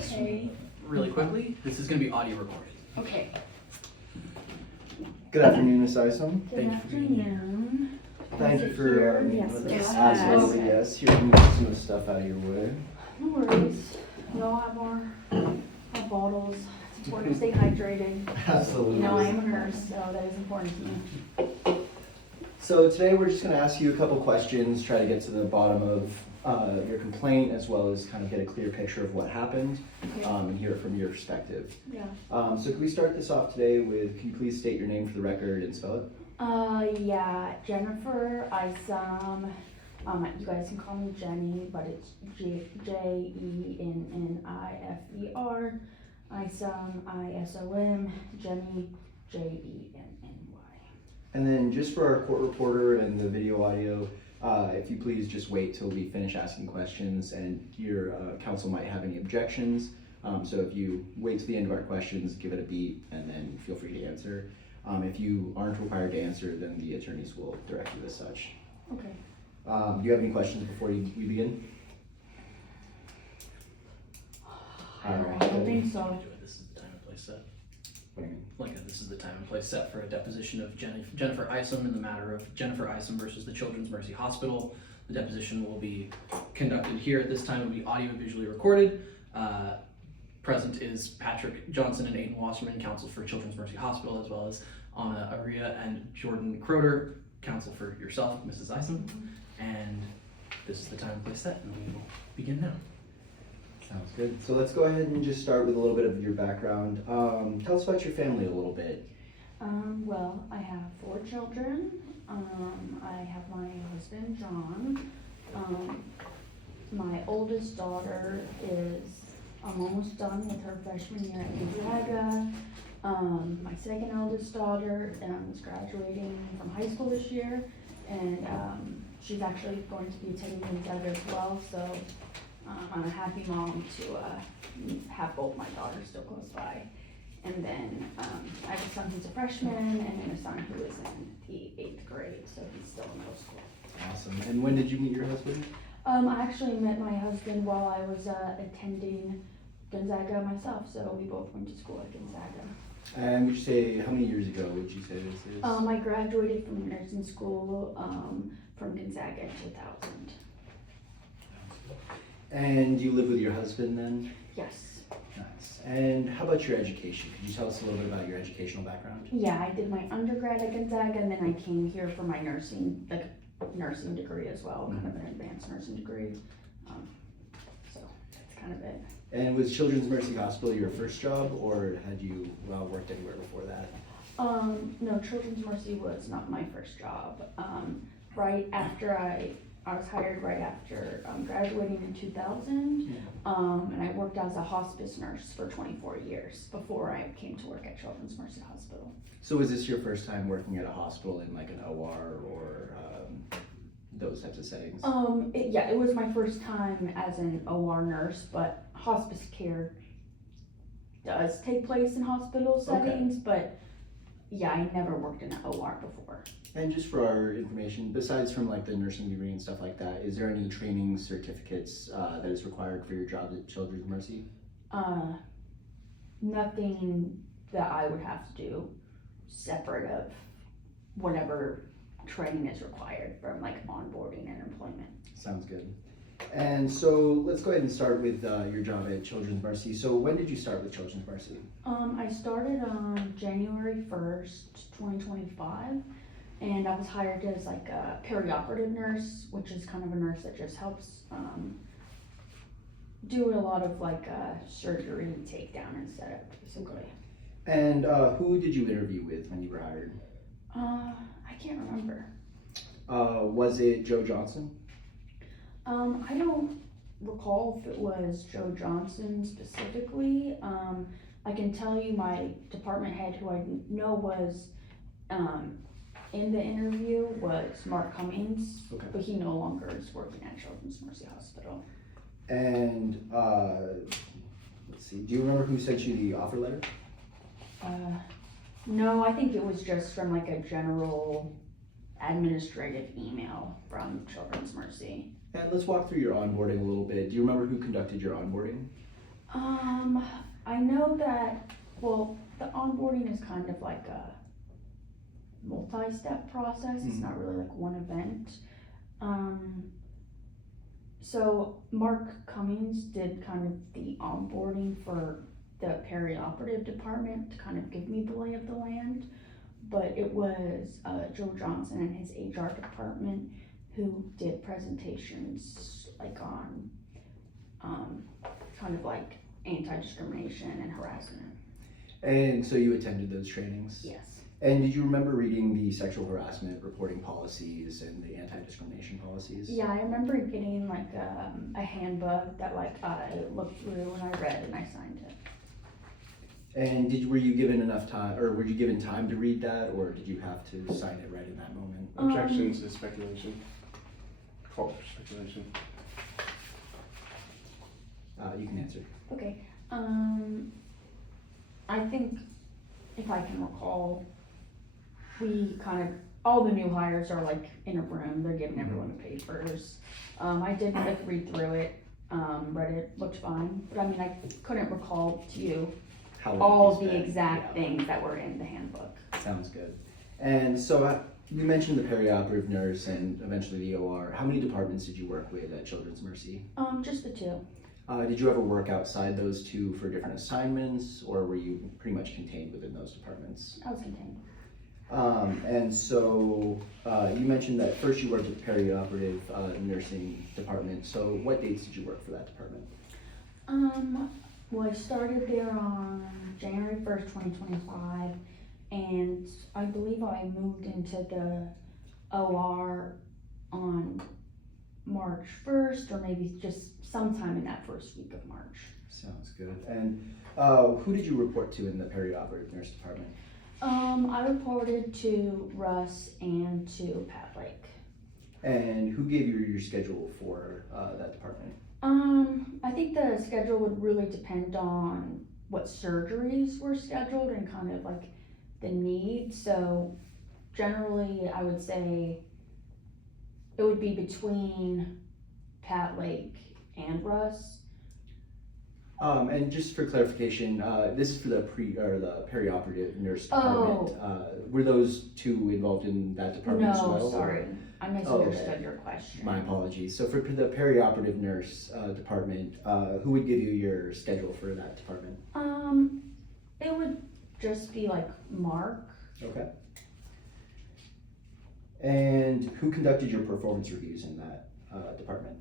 this Okay. really quickly. This is going to be audio recorded. Okay. Good afternoon, Miss Isom. Good Thank you. afternoon. Thank you for meeting Yes, with yes, us. yes. Absolutely, yes. Here, let me get some of the stuff out of your way. No worries. We all have more bottles. It's important to stay hydrated. Absolutely. You know, I am a nurse, so that is important to me. So today we're just going to ask you a couple questions, try to get to the bottom of your complaint, as well as kind of get a clear picture of what happened, Okay. and hear it from your perspective. Yeah. So can we start this off today with, can you please state your name for the record and spell it? Yeah, Jennifer Isom. You guys can call me Jenny, but it's Jennnifer. Isom, Isom, Jenny, Jenny. And then just for our court reporter and the video audio, if you please just wait till we finish asking questions, and your counsel might have any objections. So if you wait to the end of our questions, give it a beat, and then feel free to answer. If you aren't required to answer, then the attorneys will direct you as such. Okay. Do you have any questions before we begin? I don't think so. This is the time and place set. What do you mean? This is the time and place set for a deposition of Jennifer Isom in the matter of Jennifer Isom versus the Children's Mercy Hospital. The deposition will be conducted here at this time. It will be audio and visually recorded. Present is Patrick Johnson and Aiden Wasserman, counsel for Children's Mercy Hospital, as well as Anna Aria and Jordan Croder, counsel for yourself, Mrs. Isom. And this is the time and place set, and we will begin now. Sounds good. So let's go ahead and just start with a little bit of your background. Tell us about your family a little bit. Well, I have 4 children. I have my husband, John. My oldest daughter is almost done with her freshman year at Gonzaga. My second eldest daughter is graduating from high school this year, and she's actually going to be attending Gonzaga as well, so I'm a happy mom to have both my daughters still close by. And then I have a son who's a freshman, and then a son who is in the 8th grade, so he's still in middle school. Awesome. And when did you meet your husband? I actually met my husband while I was attending Gonzaga myself, so we both went to school at Gonzaga. And would you say, how many years ago would you say this is? I graduated from nursing school from Gonzaga in 2000. And you live with your husband then? Yes. Nice. And how about your education? Could you tell us a little bit about your educational background? Yeah, I did my undergrad at Gonzaga, and then I came here for my nursing degree as well, kind of an advanced nursing degree. So that's kind of it. And was Children's Mercy Hospital your first job, or had you worked anywhere before that? No, Children's Mercy was not my first job. Right after I was hired right after graduating in 2000, and I worked as a hospice nurse for 24 years before I came to work at Children's Mercy Hospital. So was this your first time working at a hospital in like an OR or those types of settings? It was my first time as an OR nurse, but hospice care does take place in hospital settings, but yeah, I never worked in an OR before. And just for our information, besides from like the nursing degree and stuff like that, is there any training certificates that is required for your job at Children's Mercy? Nothing that I would have to do separate of whatever training is required from like onboarding and employment. Sounds good. And so let's go ahead and start with your job at Children's Mercy. So when did you start with Children's Mercy? I started on January 1st, 2025. And I was hired as like a perioperative nurse, which is kind of a nurse that just helps do a lot of like surgery, takedown, and setup, basically. And who did you interview with when you were hired? I can't remember. Was it Joe Johnson? I don't recall if it was Joe Johnson specifically. I can tell you my department head, who I know was in the interview, was Mark Cummings, but he no longer is working at Children's Mercy Hospital. And let's see, do you remember who sent you the offer letter? No, I think it was just from like a general administrative email from Children's Mercy. And let's walk through your onboarding a little bit. Do you remember who conducted your onboarding? I know that, well, the onboarding is kind of like a multi-step process, it's not really like one event. So Mark Cummings did kind of the onboarding for the perioperative department to kind of give me the lay of the land, but it was Joe Johnson and his HR department who did presentations like on kind of like anti-discrimination and harassment. And so you attended those trainings? Yes. And did you remember reading the sexual harassment reporting policies and the anti-discrimination policies? Yeah, I remember getting like a handbook that like I looked through and I read and I signed it. And were you given enough time, or were you given time to read that, or did you have to sign it right in that moment? Objections is speculation. Call for speculation. You can answer. Okay, I think if I can recall, we kind of, all the new hires are like in a room, they're giving everyone the papers. I did like read through it, read it, looked fine, but I mean, I couldn't recall to you How all it was the read. exact things that were in the handbook. Sounds good. And so you mentioned the perioperative nurse and eventually the OR. How many departments did you work with at Children's Mercy? Just the two. Did you ever work outside those two for different assignments, or were you pretty much contained within those departments? I was contained. And so you mentioned that first you worked at the perioperative nursing department. So what dates did you work for that department? Well, I started there on January 1st, 2025, and I believe I moved into the OR on March 1st, or maybe just sometime in that first week of March. Sounds good. And who did you report to in the perioperative nurse department? I reported to Russ and to Pat Lake. And who gave you your schedule for that department? I think the schedule would really depend on what surgeries were scheduled and kind of like the need. So generally, I would say it would be between Pat Lake and Russ. And just for clarification, this is for the perioperative nurse department. Were those two involved in that department as well? No, or- sorry, I misunderstood your question. My apologies. So for the perioperative nurse department, who would give you your schedule for that department? It would just be like Mark. Okay. And who conducted your performance reviews in that department?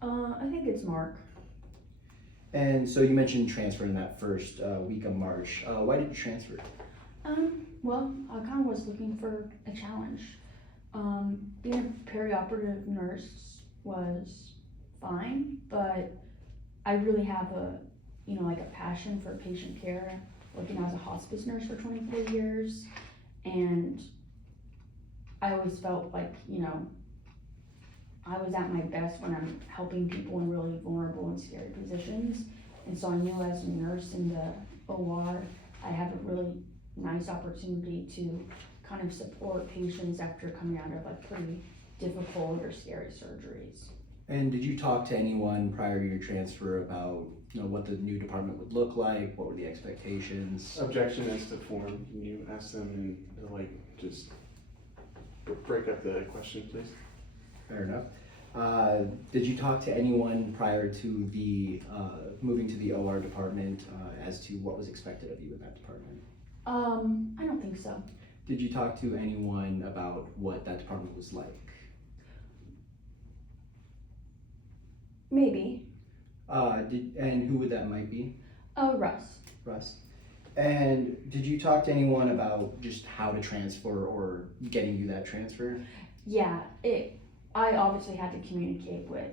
I think it's Mark. And so you mentioned transfer in that first week of March. Why did you transfer? Well, I kind of was looking for a challenge. Being a perioperative nurse was fine, but I really have like a passion for patient care, working as a hospice nurse for 24 years, and I always felt like, I was at my best when I'm helping people in really vulnerable and scary positions. And so I knew as a nurse in the OR, I have a really nice opportunity to kind of support patients after coming out of like pretty difficult or scary surgeries. And did you talk to anyone prior to your transfer about what the new department would look like? What were the expectations? Objection is to form. Can you ask them and just break up the question, please? Fair enough. Did you talk to anyone prior to the moving to the OR department as to what was expected of you in that department? I don't think so. Did you talk to anyone about what that department was like? Maybe. And who would that might be? Russ. Russ. And did you talk to anyone about just how to transfer or getting you that transfer? Yeah, I obviously had to communicate with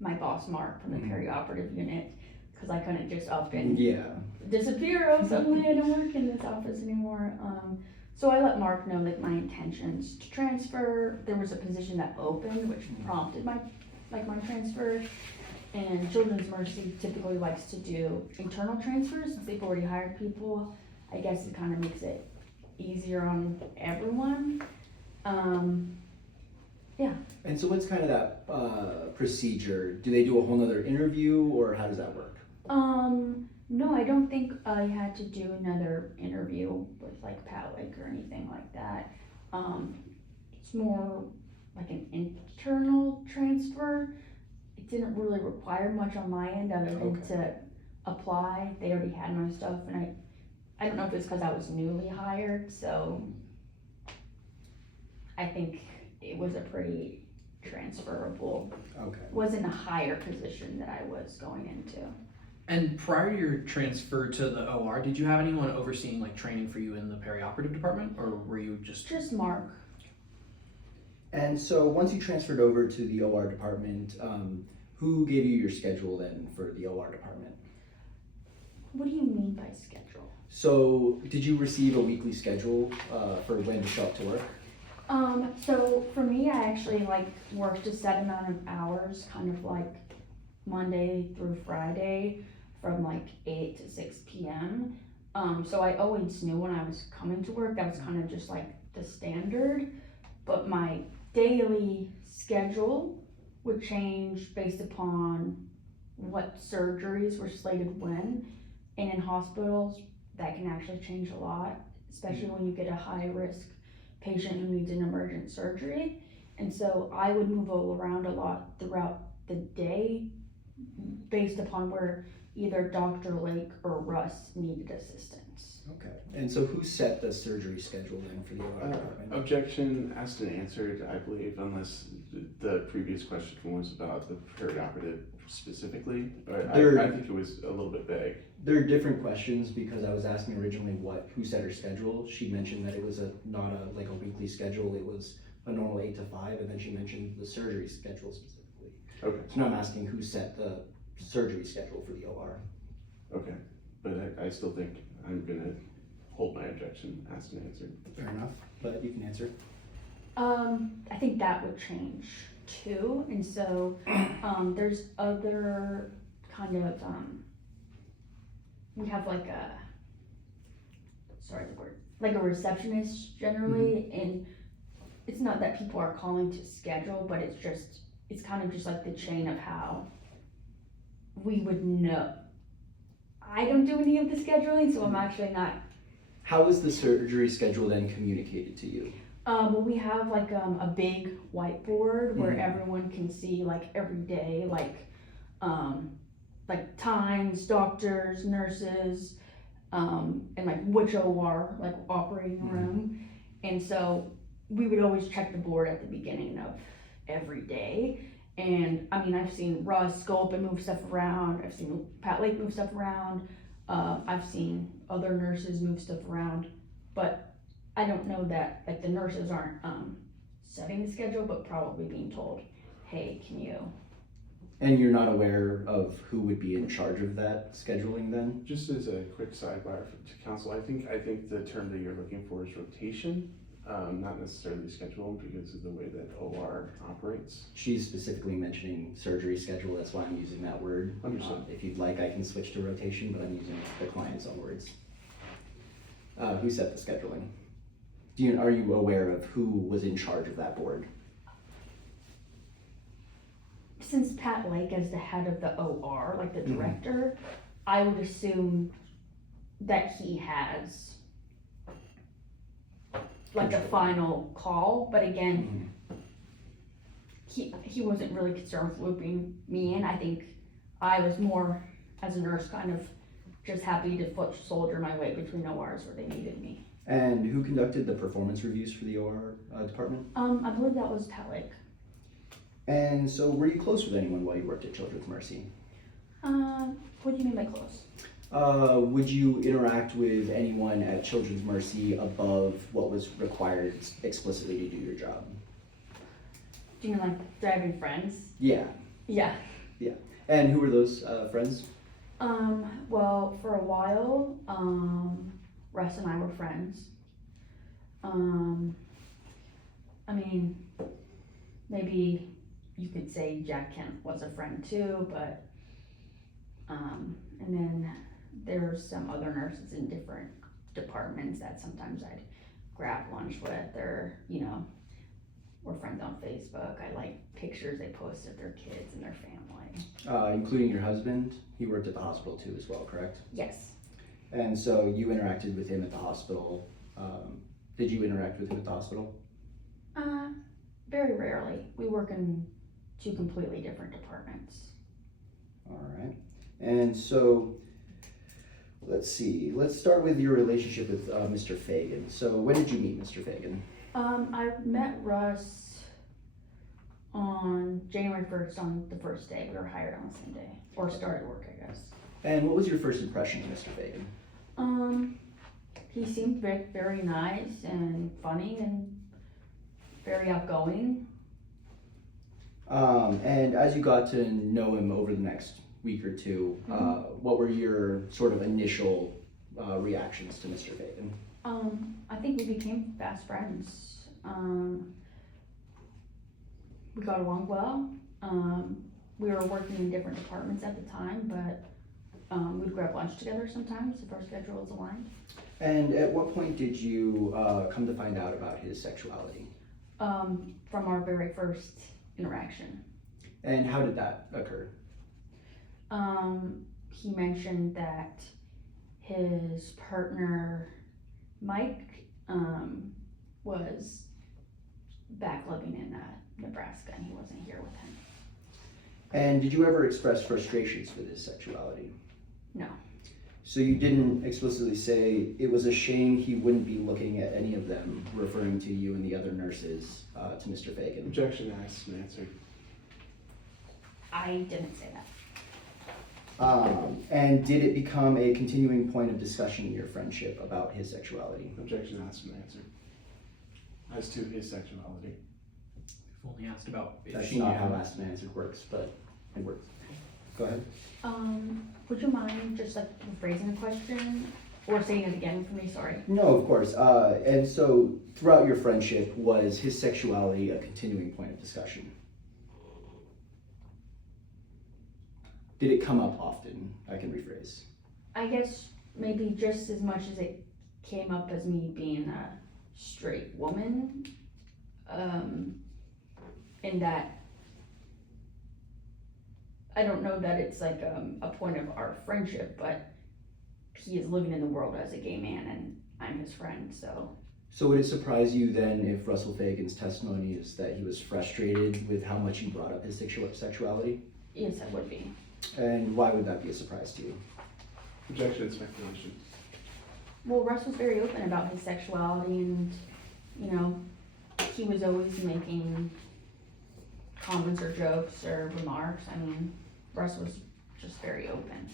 my boss, Mark, from the perioperative unit, because I couldn't just up and disappear. Oh, suddenly I don't work in this office anymore. So I let Mark know like my intentions to transfer. There was a position that opened, which prompted my transfer. And Children's Mercy typically likes to do internal transfers since they've already hired people. I guess it kind of makes it easier on everyone. Yeah. And so what's kind of that procedure? Do they do a whole nother interview or how does that work? No, I don't think I had to do another interview with like Pat Lake or anything like that. It's more like an internal transfer. It didn't really require much on my end other than Okay. to apply. They already had my stuff, and I don't know if it's because I was newly hired, so I think it was a pretty transferable, Okay. wasn't a higher position that I was going into. And prior to your transfer to the OR, did you have anyone overseeing like training for you in the perioperative department, or were you Just Mark. And so once you transferred over to the OR department, who gave you your schedule then for the OR department? What do you mean by schedule? So did you receive a weekly schedule for when to show up to work? So for me, I actually like worked a set amount of hours, kind of like Monday through Friday from like 8 to 6 p.m. So I always knew when I was coming to work, that was kind of just like the standard, but my daily schedule would change based upon what surgeries were slated when, and in hospitals, that can actually change a lot, especially when you get a high risk patient who needs an emergent surgery. And so I would move all around a lot throughout the day based upon where either Dr. Lake or Russ needed assistance. Okay. And so who set the surgery schedule then for the OR department? Objection asked and answered, I believe, unless the previous question was about the perioperative specifically. But I think it was a little bit vague. There are different questions because I was asking originally who set her schedule. She mentioned that it was not a weekly schedule. It was a normal 8 to 5, and then she mentioned the surgery schedule specifically. Okay. So now I'm asking who set the surgery schedule for the OR. Okay, but I still think I'm gonna hold my objection, asked and answered. Fair enough, but you can answer. I think that would change too, and so, there's other kind of, we have like like a receptionist generally, and it's not that people are calling to schedule, but it's kind of just like the chain of how we would know. I don't do any of the scheduling, so I'm actually not. How is the surgery schedule then communicated to you? Well, we have like a big whiteboard where Mhm. everyone can see like every day, like times, doctors, nurses, and like which OR, like operating room. And so we would always check the board at the beginning of every day. And I mean, I've seen Russ go up and move stuff around. I've seen Pat Lake move stuff around. I've seen other nurses move stuff around, but I don't know that like the nurses aren't setting the schedule, but probably being told, hey, can you? And you're not aware of who would be in charge of that scheduling then? Just as a quick sidebar to council, I think the term that you're looking for is rotation, not necessarily schedule, because of the way that OR operates. She's specifically mentioning surgery schedule, that's why I'm using that word. Understood. If you'd like, I can switch to rotation, but I'm using the client's own words. Who set the scheduling? Are you aware of who was in charge of that board? Since Pat Lake is the head of the OR, like the director, I would assume that he has like the final call, but again, he wasn't really concerned with looping me in. I think I was more, as a nurse, kind of just happy to foot soldier my way between ORs where they needed me. And who conducted the performance reviews for the OR department? I believe that was Pat Lake. And so were you close with anyone while you worked at Children's Mercy? What do you mean by close? Would you interact with anyone at Children's Mercy above what was required explicitly to do your job? Do you mean like driving friends? Yeah. Yeah. And who were those friends? Well, for a while, Russ and I were friends. I mean, maybe you could say Jack Kent was a friend too, but, and then there's some other nurses in different departments that sometimes I'd grab lunch with, or, we're friends on Facebook. I like pictures they post of their kids and their family. Including your husband. He worked at the hospital too as well, correct? Yes. And so you interacted with him at the hospital. Did you interact with him at the hospital? Very rarely. We work in two completely different departments. All right. And so, let's see. Let's start with your relationship with Mr. Fagan. So when did you meet Mr. Fagan? I met Russ on January 1st on the first day. We were hired on the same day, or started work, I guess. And what was your first impression of Mr. Fagan? He seemed very, very nice and funny and very outgoing. And as you got to know him over the next week or two, what were your sort of initial reactions to Mr. Fagan? I think we became fast friends. We got along well. We were working in different departments at the time, but we'd grab lunch together sometimes if our schedules aligned. And at what point did you come to find out about his sexuality? From our very first interaction. And how did that occur? He mentioned that his partner, Mike, was back living in Nebraska and he wasn't here with him. And did you ever express frustrations with his sexuality? No. So you didn't explicitly say it was a shame he wouldn't be looking at any of them, referring to you and the other nurses to Mr. Fagan? Objection asked and answered. I didn't say that. And did it become a continuing point of discussion in your friendship about his sexuality? Objection asked and answered. As to his sexuality. We've only asked about if That's she not knew. how asked and answered works, but it works. Go ahead. Would you mind just like rephrasing the question or saying it again for me? Sorry. No, of course. And so throughout your friendship, was his sexuality a continuing point of discussion? Did it come up often? I can rephrase. I guess maybe just as much as it came up as me being a straight woman, in that I don't know that it's like a point of our friendship, but he is living in the world as a gay man and I'm his friend, so. So would it surprise you then if Russell Fagan's testimony is that he was frustrated with how much you brought up his sexuality? Yes, I would be. And why would that be a surprise to you? Objection and speculation. Well, Russ was very open about his sexuality and, you know, he was always making comments or jokes or remarks. I mean, Russ was just very open.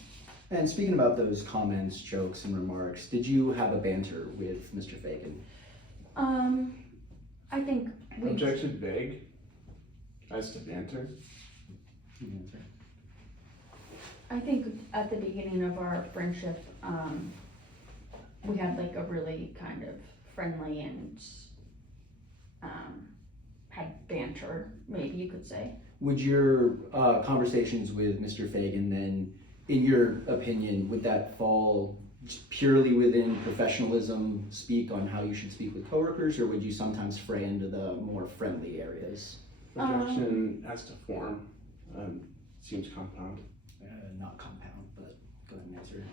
And speaking about those comments, jokes, and remarks, did you have a banter with Mr. Fagan? I think we. Objection vague. As to banter. I think at the beginning of our friendship, we had like a really kind of friendly and had banter, maybe you could say. Would your conversations with Mr. Fagan then, in your opinion, would that fall purely within professionalism speak on how you should speak with coworkers, or would you sometimes fray into the more friendly areas? Objection as to form. Seems compound. Not compound, but go ahead and answer.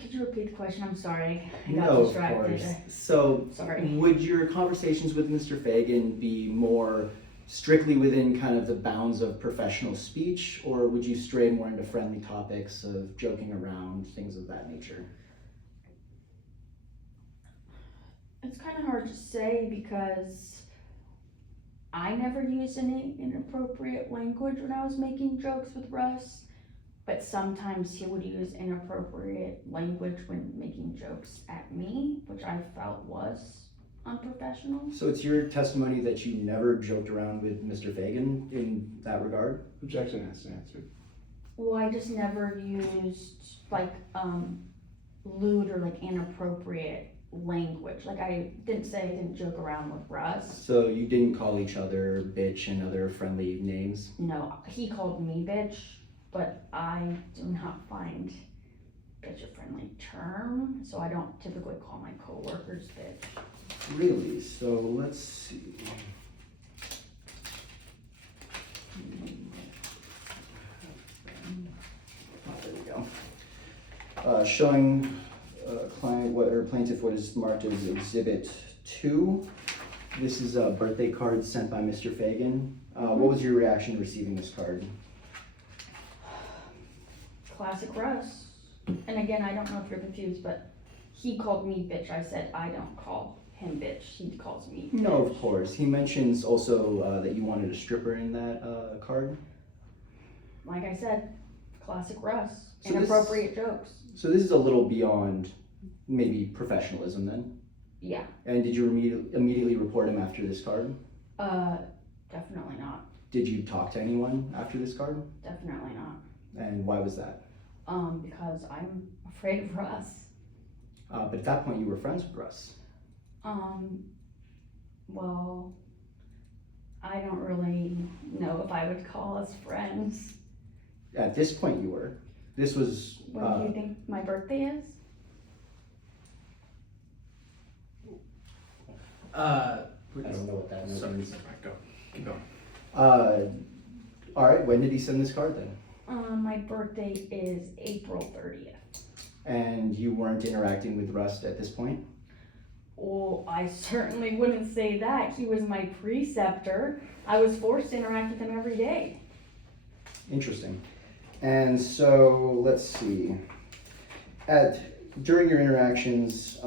Could you repeat the question? I'm sorry. I got No, of distracted course. there. So, Sorry. would your conversations with Mr. Fagan be more strictly within kind of the bounds of professional speech, or would you stray more into friendly topics of joking around, things of that nature? It's kind of hard to say because I never used any inappropriate language when I was making jokes with Russ, but sometimes he would use inappropriate language when making jokes at me, which I felt was unprofessional. So it's your testimony that you never joked around with Mr. Fagan in that regard? Objection asked and answered. Well, I just never used like lewd or like inappropriate language. Like I didn't say I didn't joke around with Russ. So you didn't call each other bitch and other friendly names? No, he called me bitch, but I do not find bitch a friendly term, so I don't typically call my coworkers bitch. Really? So let's see. Oh, there we go. Showing client what or plaintiff what is marked as Exhibit 2. This is a birthday card sent by Mr. Fagan. What was your reaction to receiving this card? Classic Russ. And again, I don't know if you're confused, but he called me bitch. I said I don't call him bitch. He calls me bitch. No, of course. He mentions also that you wanted a stripper in that card. Like I said, classic Russ. So Inappropriate jokes. So this is a little beyond maybe professionalism then? Yeah. And did you immediately report him after this card? Definitely not. Did you talk to anyone after this card? Definitely not. And why was that? Because I'm afraid of Russ. But at that point you were friends with Russ. Well, I don't really know if I would call us friends. At this point you were. This was... When do you think my birthday is? I don't know what that means. Sorry, go. Keep going. Alright, when did he send this card then? My birthday is April 30th. And you weren't interacting with Russ at this point? Well, I certainly wouldn't say that. He was my preceptor. I was forced to interact with him every day. Interesting. And so, let's see. During your interactions,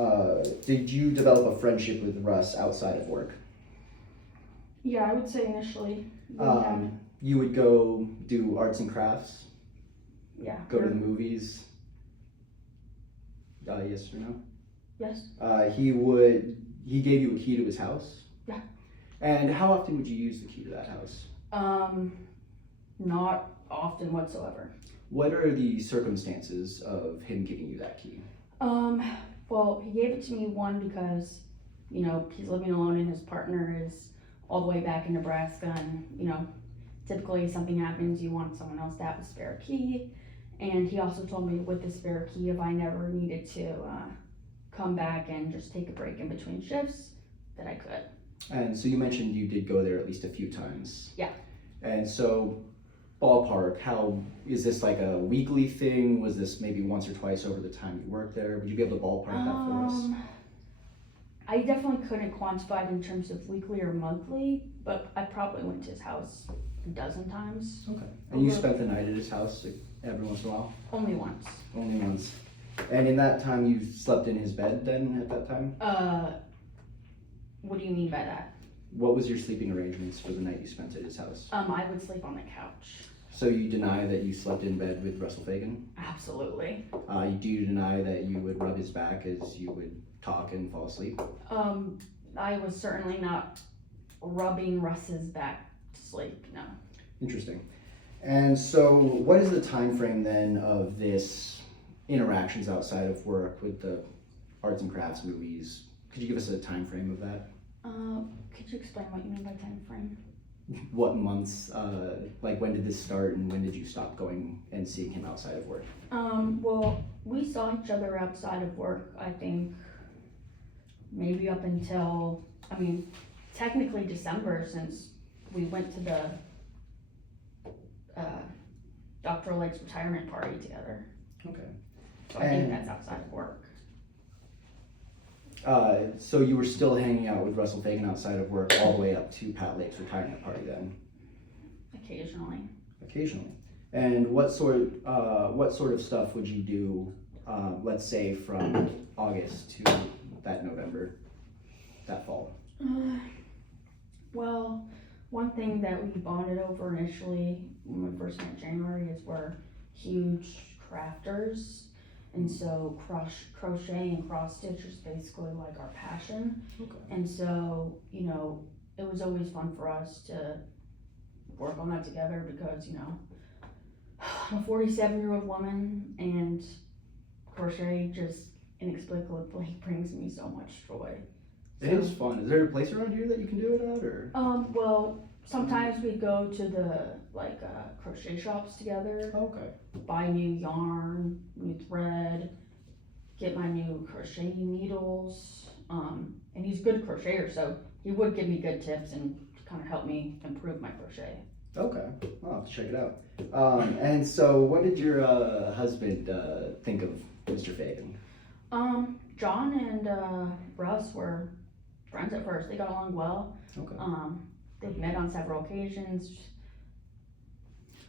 did you develop a friendship with Russ outside of work? Yeah, I would say initially. You would go do arts and crafts? Yeah. Go to the movies? Yes or no? Yes. He gave you a key to his house? Yeah. And how often would you use the key to that house? Not often whatsoever. What are the circumstances of him giving you that key? Well, he gave it to me, one, because, you know, he's living alone and his partner is all the way back in Nebraska, and, you know, typically something happens, you want someone else to have a spare key. And he also told me with the spare key, if I never needed to come back and just take a break in between shifts, that I could. And so you mentioned you did go there at least a few times. Yeah. And so, ballpark, how is this like a weekly thing? Was this maybe once or twice over the time you worked there? Would you be able to ballpark that for us? I definitely couldn't quantify it in terms of weekly or monthly, but I probably went to his house a dozen times. Okay. And you spent the night at his house like, every once in a while? Only once. Only once. And in that time, you slept in his bed then at that time? What do you mean by that? What was your sleeping arrangements for the night you spent at his house? I would sleep on the couch. So you deny that you slept in bed with Russell Fagan? Absolutely. Do you deny that you would rub his back as you would talk and fall asleep? I was certainly not rubbing Russ's back to sleep, no. Interesting. And so what is the time frame then of this interactions outside of work with the arts and crafts movies? Could you give us a time frame of that? Could you explain what you mean by time frame? What months, like when did this start and when did you stop going and seeing him outside of work? Well, we saw each other outside of work, I think, maybe up until, technically December, since we went to the Dr. Lake's retirement party together. Okay. So I think that's outside of work. So you were still hanging out with Russell Fagan outside of work all the way up to Pat Lake's retirement party then? Occasionally. Occasionally. And what sort of stuff would you do, let's say from August to that November, that fall? Well, one thing that we bonded over initially when we first met in January is we're huge crafters. And so crochet and cross stitch is basically like our passion. Okay. And so, it was always fun for us to work on that together because, I'm a 47-year-old woman and crochet just inexplicably brings me so much joy. It is fun. Is there a place around here that you can do it at, or? Well, Sometimes we go to the, like, crochet shops together, Okay. buy new yarn, new thread, get my new crocheting needles. And he's a good crocheter, so he would give me good tips and kind of help me improve my crochet. Okay, I'll have to check it out. And so what did your husband think of Mr. Fagan? John and Russ were friends at first. They got along well. Okay. They've met on several occasions.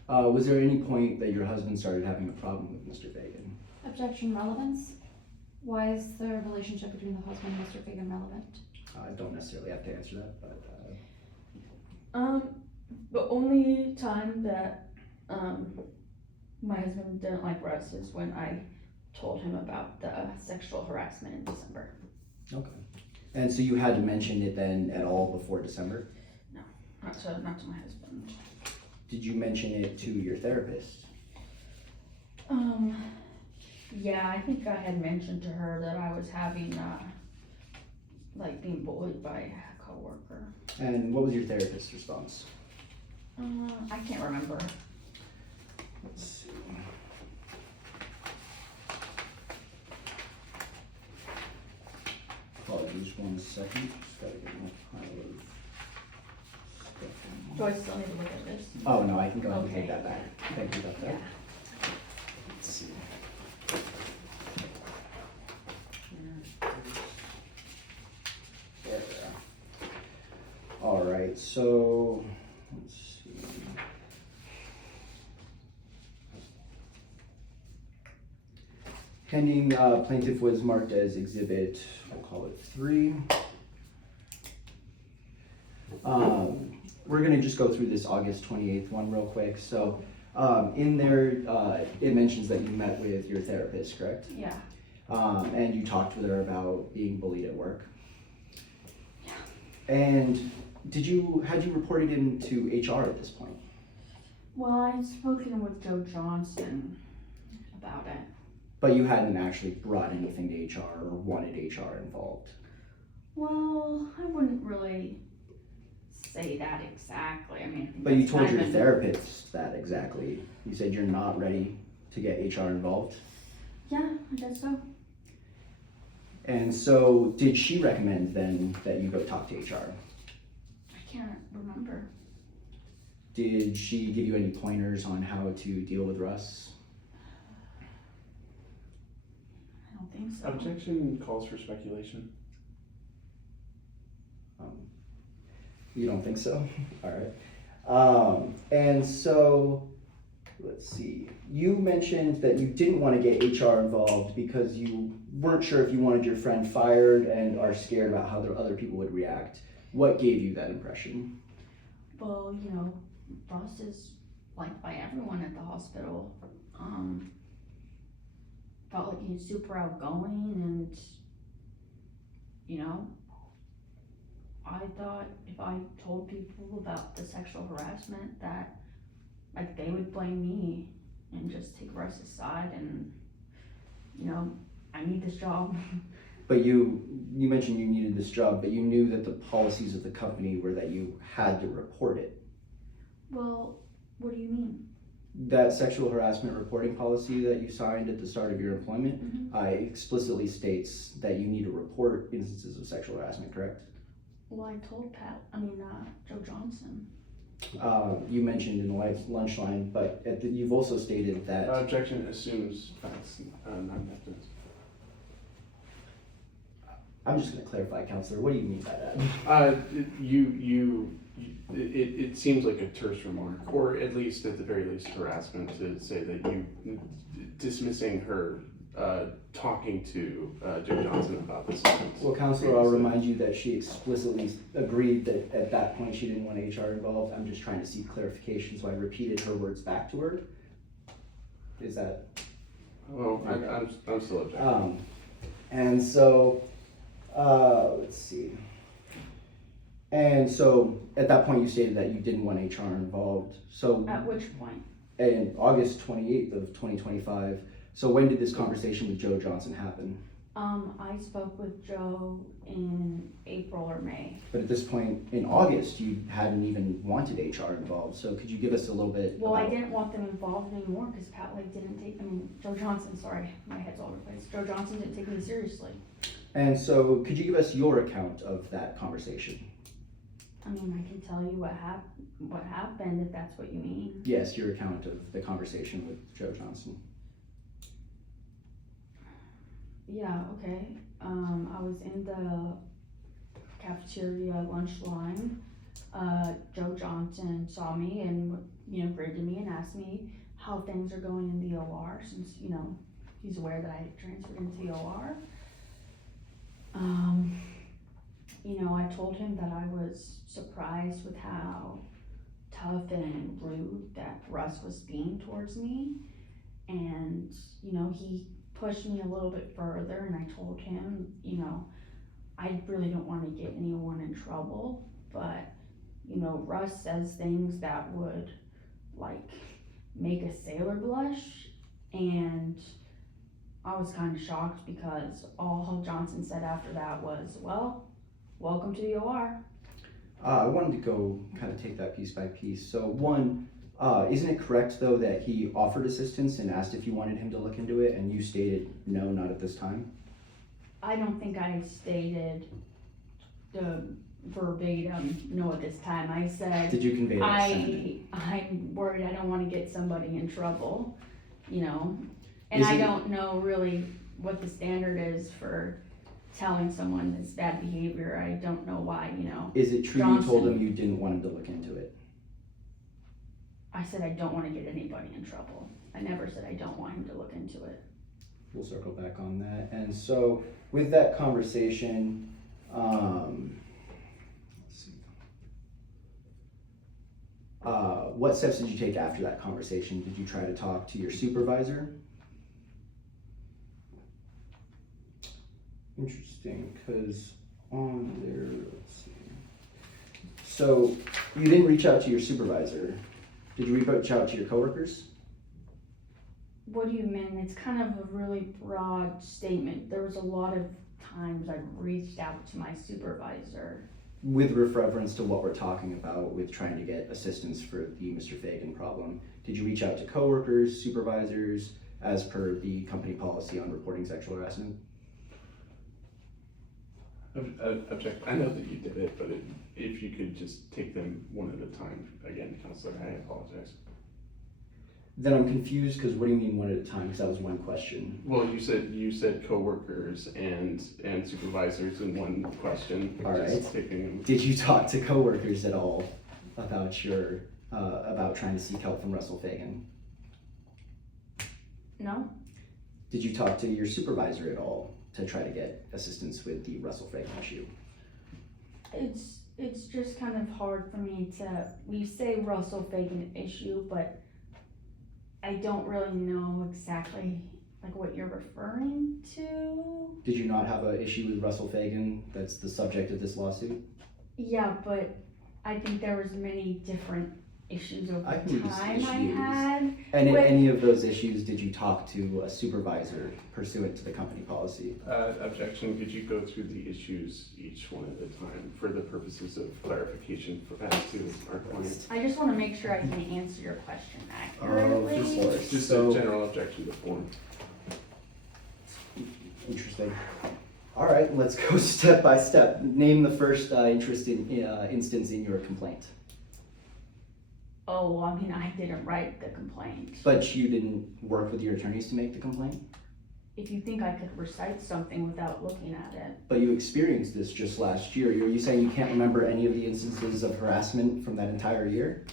Was there any point that your husband started having a problem with Mr. Fagan? Objection relevance. Why is the relationship between the husband and Mr. Fagan relevant? I don't necessarily have to answer that, but The only time that my husband didn't like Russ is when I told him about the sexual harassment in December. okay. And so you had to mention it then at all before December? Not to my husband. Did you mention it to your therapist? Yeah, I think I had mentioned to her that I was having, like, being bullied by a coworker. And what was your therapist's response? I can't remember. Let's see. Apologies, 1 second. Just gotta get my pile of stuff in. Do I still need to look at this? Oh, no, I can go ahead and take Okay. that back. Thank you about that. Yeah. Let's see. There. All right, so let's see. Pending plaintiff was marked as exhibit, we'll call it 3. We're gonna just go through this August 28th one real quick. So in there, it mentions that you met with your therapist, correct? Yeah. And you talked with her about being bullied at work. Yeah. And had you reported into HR at this point? Well, I'd spoken with Joe Johnson about it. But you hadn't actually brought anything to HR or wanted HR involved? Well, I wouldn't really say that exactly. I mean, I think But you that's told kind your of therapist that exactly. You said you're not ready to get HR involved. Yeah, I guess so. And so did she recommend then that you go talk to HR? I can't remember. Did she give you any pointers on how to deal with Russ? I don't think so. Objection calls for speculation. You don't think so? All right. And so, let's see. You mentioned that you didn't want to get HR involved because you weren't sure if you wanted your friend fired and are scared about how the other people would react. What gave you that impression? Well, you know, Ross is liked by everyone at the hospital. Felt like he's super outgoing and, you know, I thought if I told people about the sexual harassment that, like, they would blame me and just take Russ's side and, you know, I need this job. But you mentioned you needed this job, but you knew that the policies of the company were that you had to report it. Well, what do you mean? That sexual harassment reporting policy that you signed at the start of your employment, explicitly states that you need to report instances of sexual harassment, correct? Well, I told Joe Johnson. You mentioned in the lunch line, but you've also stated that. Objection assumes facts, not evidence. I'm just going to clarify, counselor. What do you mean by that? It seems like a terse remark, or at least, at the very least, harassment to say that you dismissing her talking to Joe Johnson about this. Well, counselor, I'll remind you that she explicitly agreed that at that point she didn't want HR involved. I'm just trying to seek clarification, so I repeated her words back to her. Is that? Well, I'm still objecting. And so, let's see. And so, at that point, you stated that you didn't want HR involved. So, At which point? in August 28th of 2025. So, when did this conversation with Joe Johnson happen? I spoke with Joe in April or May. But at this point, in August, you hadn't even wanted HR involved, so could you give us a little bit Well, I about- didn't want them involved anymore because Pat Lake didn't take, Joe Johnson, sorry, my head's all over the place. Joe Johnson didn't take me seriously. And so, could you give us your account of that conversation? I can tell you what happened if that's what you mean. Yes, your account of the conversation with Joe Johnson. Yeah, okay. I was in the cafeteria lunch line. Joe Johnson saw me and, greeted me and asked me how things are going in the OR since, he's aware that I had transferred into the OR. I told him that I was surprised with how tough and rude that Russ was being towards me. And, he pushed me a little bit further and I told him, I really don't want to get anyone in trouble, but, Russ says things that would, make a sailor blush, and I was kind of shocked because all Johnson said after that was, well, welcome to the OR. I wanted to go kind of take that piece by piece. So one, isn't it correct though that he offered assistance and asked if you wanted him to look into it and you stated no, not at this time? I don't think I stated the verbatim no at this time. I said, Did you convey that sentiment? I'm worried I don't want to get somebody in trouble, and Is I it- don't know really what the standard is for telling someone this bad behavior. I don't know why, Is it true you told Johnson. him you didn't want him to look into it? I said I don't want to get anybody in trouble. I never said I don't want him to look into it. We'll circle back on that. And so with that conversation, let's see. What steps did you take after that conversation? Did you try to talk to your supervisor? Interesting, because on there, let's see. So you didn't reach out to your supervisor. Did you reach out to your coworkers? What do you mean? It's kind of a really broad statement. There was a lot of times I've reached out to my supervisor. With reference to what we're talking about with trying to get assistance for the Mr. Fagan problem, did you reach out to coworkers, supervisors, as per the company policy on reporting sexual harassment? Object, I know that you did it, but if you could just take them one at a time, again, Counselor, I apologize. Then I'm confused, because what do you mean one at a time? Because that was one question. Well, you said coworkers and supervisors in one question. All Just right. taking them. Did you talk to coworkers at all about your, about trying to seek help from Russell Fagan? No? Did you talk to your supervisor at all to try to get assistance with the Russell Fagan issue? It's just kind of hard for me we say Russell Fagan issue, but I don't really know exactly what you're referring to. Did you not have an issue with Russell Fagan that's the subject of this lawsuit? Yeah, but I think there was many different issues over I can use time I issues. had. And in With- any of those issues, did you talk to a supervisor pursuant to the company policy? Objection, could you go through the issues each one at a time for the purposes of clarification as to our client? I just want to make sure I can answer your question accurately. of course. Just So- a general objection to form. Interesting. All right, let's go step by step. Name the first instance in your complaint. Oh, I didn't write the complaint. But you didn't work with your attorneys to make the complaint? If you think I could recite something without looking at it. But you experienced this just last year. Are you saying you can't remember any of the instances of harassment from that entire year?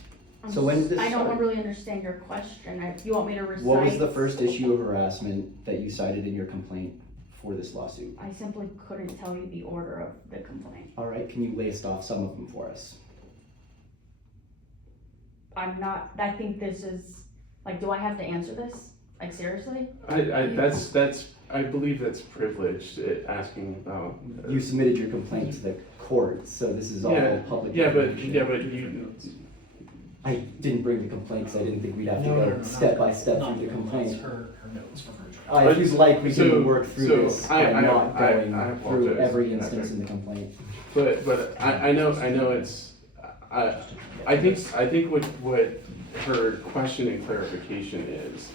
So when did this I don't start? really understand your question. If you want me to recite. What was the first issue of harassment that you cited in your complaint for this lawsuit? I simply couldn't tell you the order of the complaint. All right, can you list off some of them for us? I think this is, do I have to answer this? Seriously? I believe that's privileged, asking about. You submitted your complaint to the court, so this is all Yeah, public Yeah, but, information. I didn't bring the complaint because I didn't think we'd have to No, no, no, go not step by the- step not through the the complaint. Her notes from her trial. If you'd like, we So- can work through so this I- by not I going through apologize. every instance in the complaint. But I know it's, I think what her question and clarification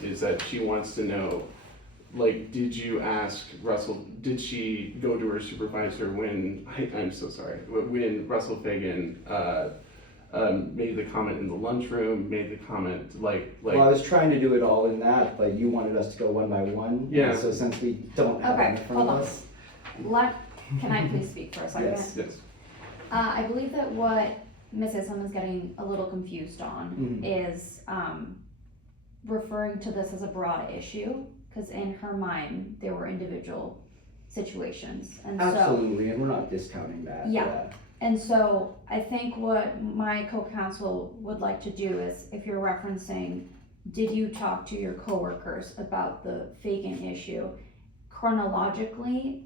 is that she wants to know, like, did you ask Russell, did she go to her supervisor when, I'm so sorry, when Russell Fagan, made the comment in the lunchroom, made the comment Well, I was trying to do it all in that, but you wanted us to go one by one. Yeah. So since we don't have it in Okay, front of hold on. us. Can I please speak for a second? Yes. yes. I believe that what Ms. Isom is getting a little confused on Mhm. is referring to this as a broad issue, because in her mind, there were individual situations, and so. Absolutely, and we're not discounting that. Yeah. And so I think what my co-counsel would like to do is, if you're referencing, did you talk to your coworkers about the Fagan issue? Chronologically,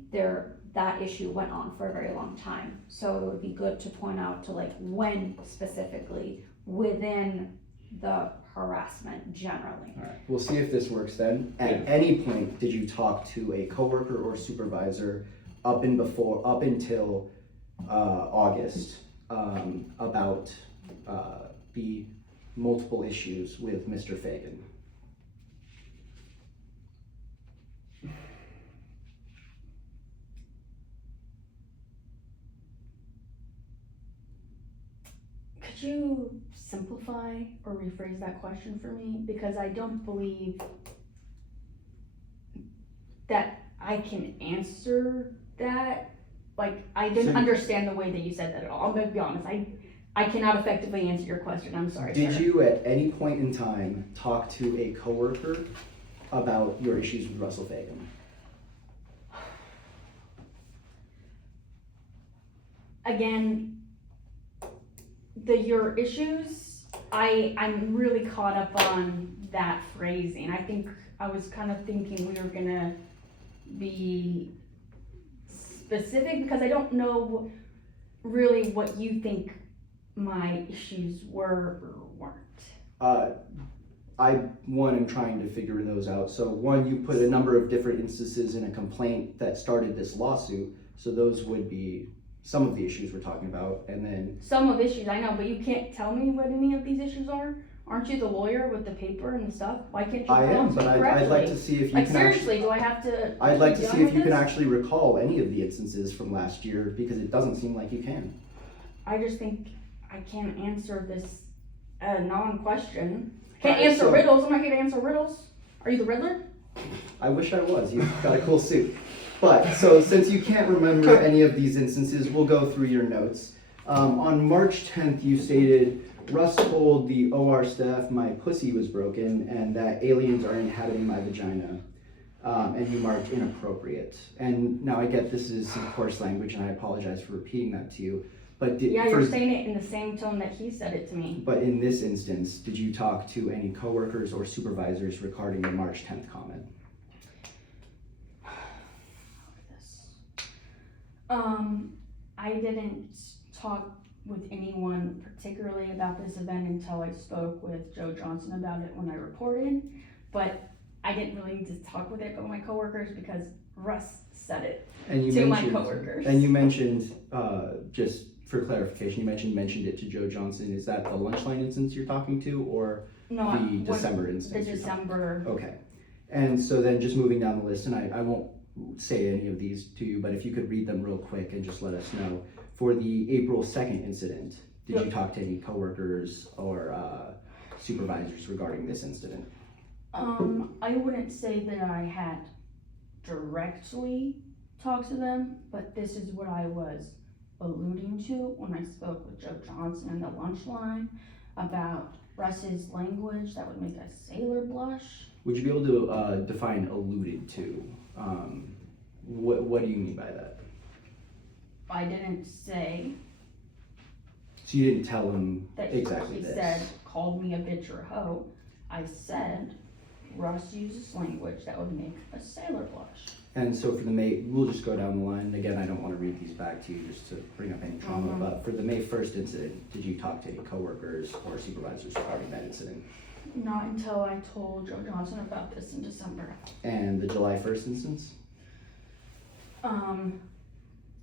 that issue went on for a very long time. So it would be good to point out to like when specifically within the harassment generally. All right, we'll see if this works then. At Yeah. any point, did you talk to a coworker or supervisor up until August about the multiple issues with Mr. Fagan? Could you simplify or rephrase that question for me? Because I don't believe that I can answer that. Like, I didn't So- understand the way that you said that at all. I'm gonna be honest, I cannot effectively answer your question, I'm sorry, sir. Did you at any point in time talk to a coworker about your issues with Russell Fagan? Again, your issues, I'm really caught up on that phrasing. I think I was kind of thinking we were gonna be specific, because I don't know really what you think my issues were or weren't. I am trying to figure those out. So one, you put a number of different instances in a complaint that started this lawsuit. So those would be some of the issues we're talking about. And then Some of issues, I know, but you can't tell me what any of these issues are? Aren't you the lawyer with the paper and the stuff? Why can't you tell I am, me but I'd correctly? like to see if you Like, can actually, seriously, do I have to? I'd like to keep see dealing if you with can this? actually recall any of the instances from last year, because it doesn't seem like you can. I just think I can't answer this non-question. Can't Alright, answer so- riddles. I'm not here to answer riddles. Are you the Riddler? I wish I was. You've got a cool suit. But, so since you can't remember any of these instances, we'll go through your notes. On March 10th, you stated, Russ told the OR staff my pussy was broken and that aliens are inhabiting my vagina. And you marked inappropriate. And now I get this is some coarse language, and I apologize for repeating that to you. But Yeah, you're saying it in the same tone that he said it to me. But in this instance, did you talk to any coworkers or supervisors regarding the March 10th comment? I didn't talk with anyone particularly about this event until I spoke with Joe Johnson about it when I reported. But I didn't really need to talk with it with my coworkers because Russ said it And you to my mentioned, coworkers. and you mentioned, just for clarification, you mentioned it to Joe Johnson. Is that the lunchline instance you're talking to, or No, the what- December the instance? you're talking- December. Okay. And so then just moving down the list, and I won't say any of these to you, but if you could read them real quick and just let us know. For the April 2nd incident, did you Yep. talk to any coworkers or supervisors regarding this incident? I wouldn't say that I had directly talked to them, but this is what I was alluding to when I spoke with Joe Johnson in the lunch line about Russ's language that would make a sailor blush. Would you be able to define alluded to? What do you mean by that? I didn't say So you didn't tell him that exactly he this? said, called me a bitch or a hoe. I said Russ uses language that would make a sailor blush. And so for the May, we'll just go down the line. Again, I don't want to read these back to you just to bring up any trauma, but for the May 1st incident, did you talk to any coworkers or supervisors regarding that incident? Not until I told Joe Johnson about this in December. And the July 1st instance?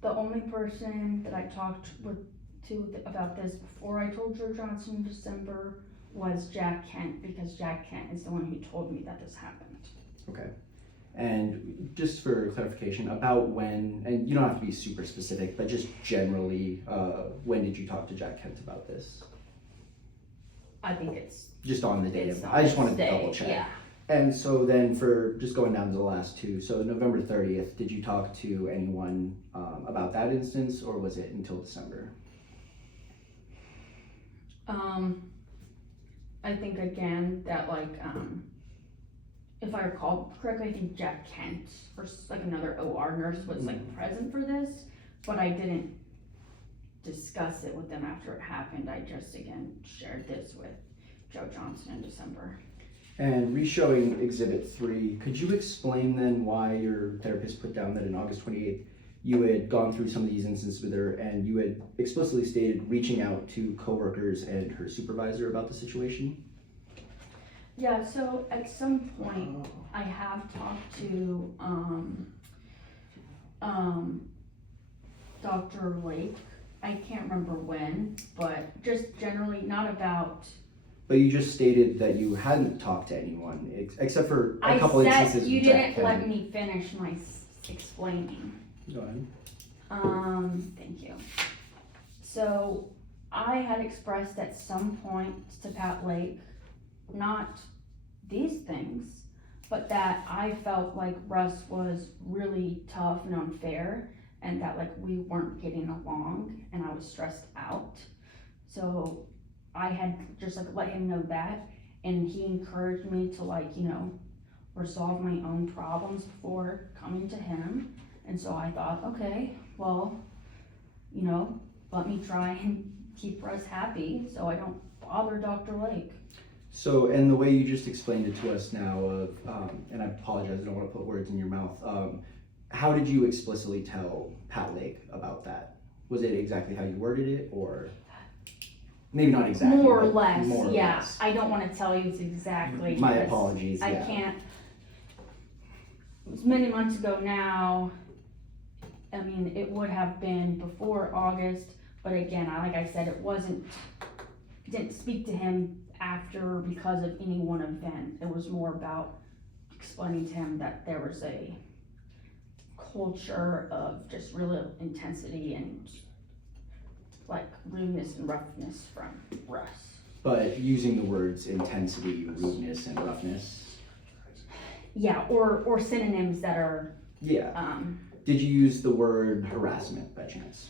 The only person that I talked to about this before I told Joe Johnson in December was Jack Kent, because Jack Kent is the one who told me that this happened. Okay. And just for clarification, about when, and you don't have to be super specific, but just generally, when did you talk to Jack Kent about this? I think it's Just on the day It's of, on I just this wanted to day, double check. yeah. And so then for, just going down to the last two, so November 30th, did you talk to anyone about that instance, or was it until December? I think again that if I recall correctly, I think Jack Kent or like another OR nurse was like present for this, but I didn't discuss it with them after it happened. I just again shared this with Joe Johnson in December. And re-showing Exhibit 3, could you explain then why your therapist put down that in August 28th, you had gone through some of these instances with her and you had explicitly stated reaching out to coworkers and her supervisor about the situation? Yeah, so at some point I have talked to Dr. Lake. I can't remember when, but just generally not about. But you just stated that you hadn't talked to anyone, except for a couple instances with You Jack didn't let Kent. me finish my explaining. Go ahead. Thank you. So I had expressed at some point to Pat Lake, not these things, but that I felt like Russ was really tough and unfair, and that like we weren't getting along and I was stressed out. So I had just like let him know that, and he encouraged me to resolve my own problems before coming to him. And so I thought, okay, well, let me try and keep Russ happy so I don't bother Dr. Lake. So, and the way you just explained it to us now, and I apologize, I don't want to put words in your mouth, how did you explicitly tell Pat Lake about that? Was it exactly how you worded it, or maybe not exactly? More or but less, more or yeah. less. I don't want to tell you exactly. My because apologies, I yeah. can't. It was many months ago now. I mean, it would have been before August, but again, like I said, didn't speak to him after because of any one event. It was more about explaining to him that there was a culture of just real intensity and like rudeness and roughness from Russ. But using the words intensity, rudeness, and roughness? Yeah, or synonyms that are, Yeah. Did you use the word harassment by chance?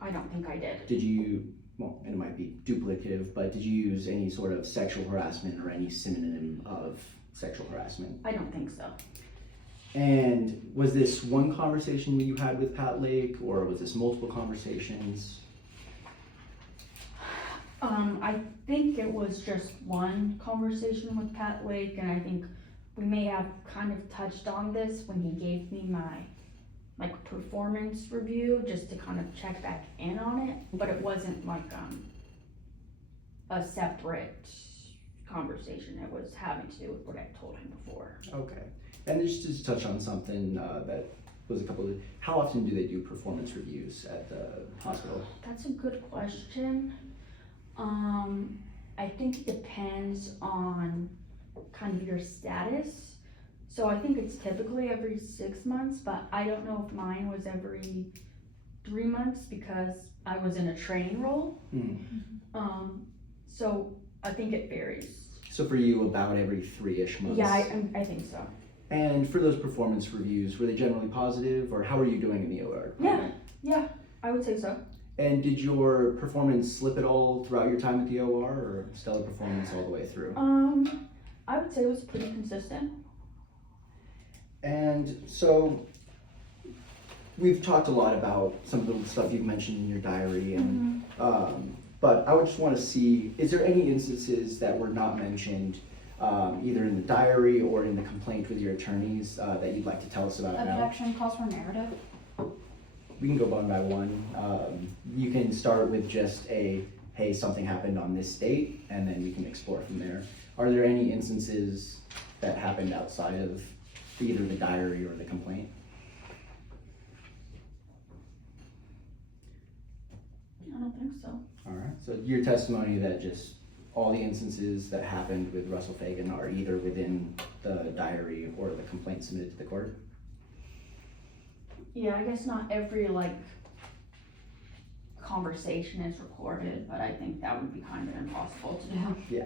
I don't think I did. Did you, well, and it might be duplicative, but did you use any sort of sexual harassment or any synonym of sexual harassment? I don't think so. And was this one conversation that you had with Pat Lake, or was this multiple conversations? I think it was just one conversation with Pat Lake, and I think we may have kind of touched on this when he gave me my performance review, just to kind of check back in on it, but it wasn't like a separate conversation. It was having to do with what I told him before. Okay. And just to touch on something that was how often do they do performance reviews at the hospital? That's a good question. I think it depends on kind of your status. So I think it's typically every 6 months, but I don't know if mine was every 3 months because I was in a training role. So I think it varies. So for you, about every 3-ish months? Yeah, I think so. And for those performance reviews, were they generally positive, or how were you doing in the OR? Yeah, I would say so. And did your performance slip at all throughout your time at the OR, or stellar performance all the way through? I would say it was pretty consistent. And so we've talked a lot about some of the stuff you've mentioned in your diary, and but I would just want to see, is there any instances that were not mentioned either in the diary or in the complaint with your attorneys, that you'd like to tell us about now? Objection calls for narrative. We can go one by one. You can start with just hey, something happened on this date, and then we can explore from there. Are there any instances that happened outside of either the diary or the complaint? I don't think so. All right, so your testimony that just all the instances that happened with Russell Fagan are either within the diary or the complaint submitted to the court? Yeah, I guess not every like conversation is recorded, but I think that would be kind of impossible to do.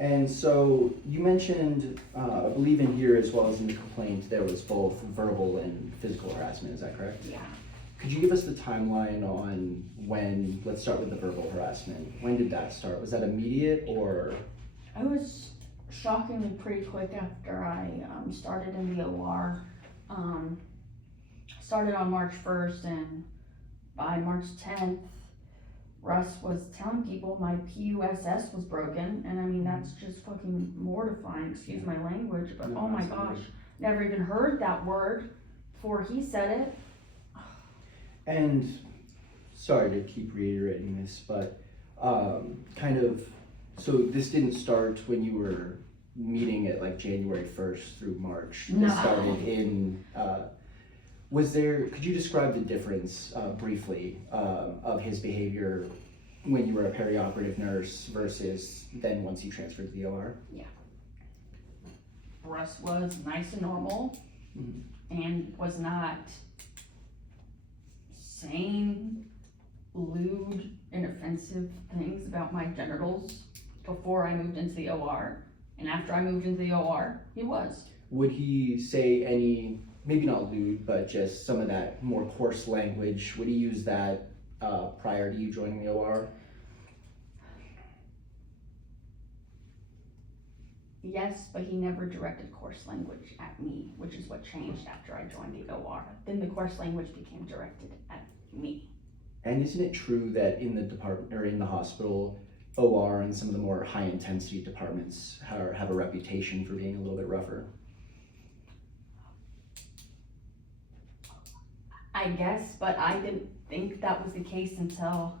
And so you mentioned, I believe in here as well as in the complaint, there was both verbal and physical harassment, is that correct? Yeah. Could you give us the timeline on when, let's start with the verbal harassment. When did that start? Was that immediate or? I was shockingly pretty quick after I started in the OR. Started on March 1st, and by March 10th, Russ was telling people my PUSS was broken, and I mean, that's just fucking mortifying, excuse my language, but No, oh my absolutely. gosh, never even heard that word before he said it. And sorry to keep reiterating this, but so this didn't start when you were meeting at like January 1st through March. No. This started in, could you describe the difference briefly of his behavior when you were a perioperative nurse versus then once you transferred to the OR? Russ was nice and normal, and was not saying lewd and offensive things about my genitals before I moved into the OR. And after I moved into the OR, he was. Would he say any, maybe not lewd, but just some of that more coarse language? Would he use that prior to you joining the OR? Yes, but he never directed coarse language at me, which is what changed after I joined the OR. Then the coarse language became directed at me. And isn't it true that in the department or in the hospital, OR and some of the more high intensity departments have a reputation for being a little bit rougher? I guess, but I didn't think that was the case until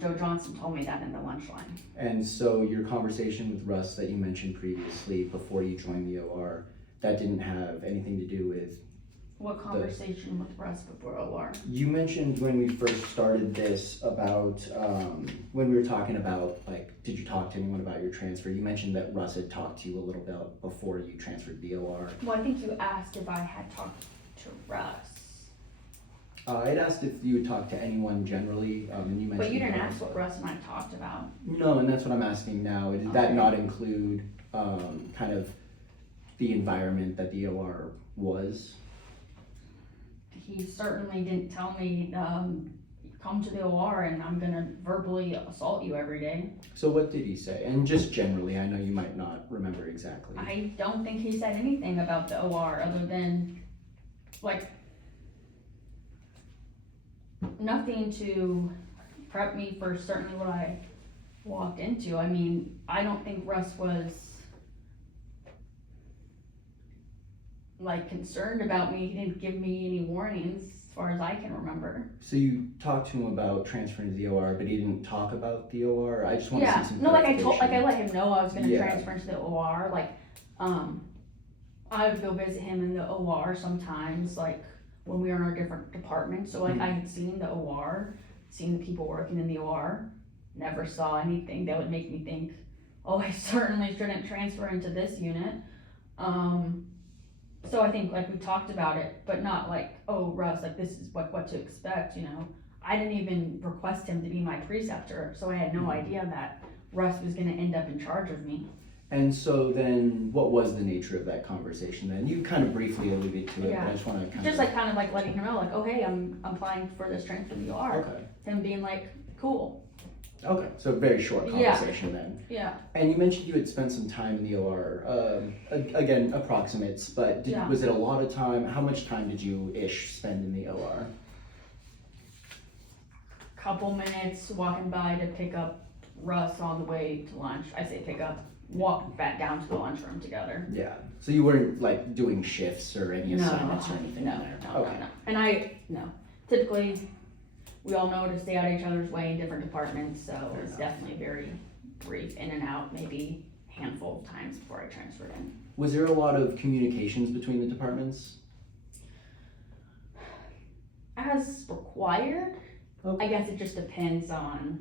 Joe Johnson told me that in the lunch line. And so your conversation with Russ that you mentioned previously before you joined the OR, that didn't have anything to do with. What conversation with Russ before OR? You mentioned when we first started this about, when we were talking about, like, did you talk to anyone about your transfer? You mentioned that Russ had talked to you a little bit before you transferred to the OR. Well, I think you asked if I had talked to Russ. I'd asked if you would talk to anyone generally, and you mentioned. But you didn't no. ask what Russ and I talked about. No, and that's what I'm asking now. Did that Okay. not include kind of the environment that the OR was? He certainly didn't tell me, come to the OR and I'm gonna verbally assault you every day. So what did he say? And just generally, I know you might not remember exactly. I don't think he said anything about the OR other than, like, nothing to prep me for certainly what I walked into. I mean, I don't think Russ was like concerned about me. He didn't give me any warnings as far as I can remember. So you talked to him about transferring to the OR, but he didn't talk about the OR? I just want to see some No, I clarification. let him know I was gonna Yeah. transfer into the OR, I would go visit him in the OR sometimes, like, when we were in our different departments, so like, I had seen the OR, seen the people working in the OR, never saw anything that would make me think, oh, I certainly shouldn't transfer into this unit. So I think, like, we talked about it, but not like, oh, Russ, like, this is what to expect, you know? I didn't even request him to be my preceptor, so I had no idea that Russ was gonna end up in charge of me. And so then, what was the nature of that conversation then? You kind of briefly alluded to it, but I just want to kind Just like, kind of like letting him know, like, oh, hey, I'm applying for this transfer to the OR. Okay. Him being like, cool, Okay, so a very short Yeah. conversation then. yeah. And you mentioned you had spent some time in the OR, again, approximates, but Yeah. was it a lot of time? How much time did you spend in the OR? Couple minutes walking by to pick up Russ all the way to lunch. I say pick up, walk back down to the lunchroom together. Yeah, so you weren't like doing shifts or any No, assignments or anything in there? Okay. No. And no. Typically, we all know to stay out of each other's way in different departments, so Fair it's enough. definitely very brief in and out, maybe a handful of times before I transferred in. Was there a lot of communications between the departments? As required, Okay. I guess it just depends on,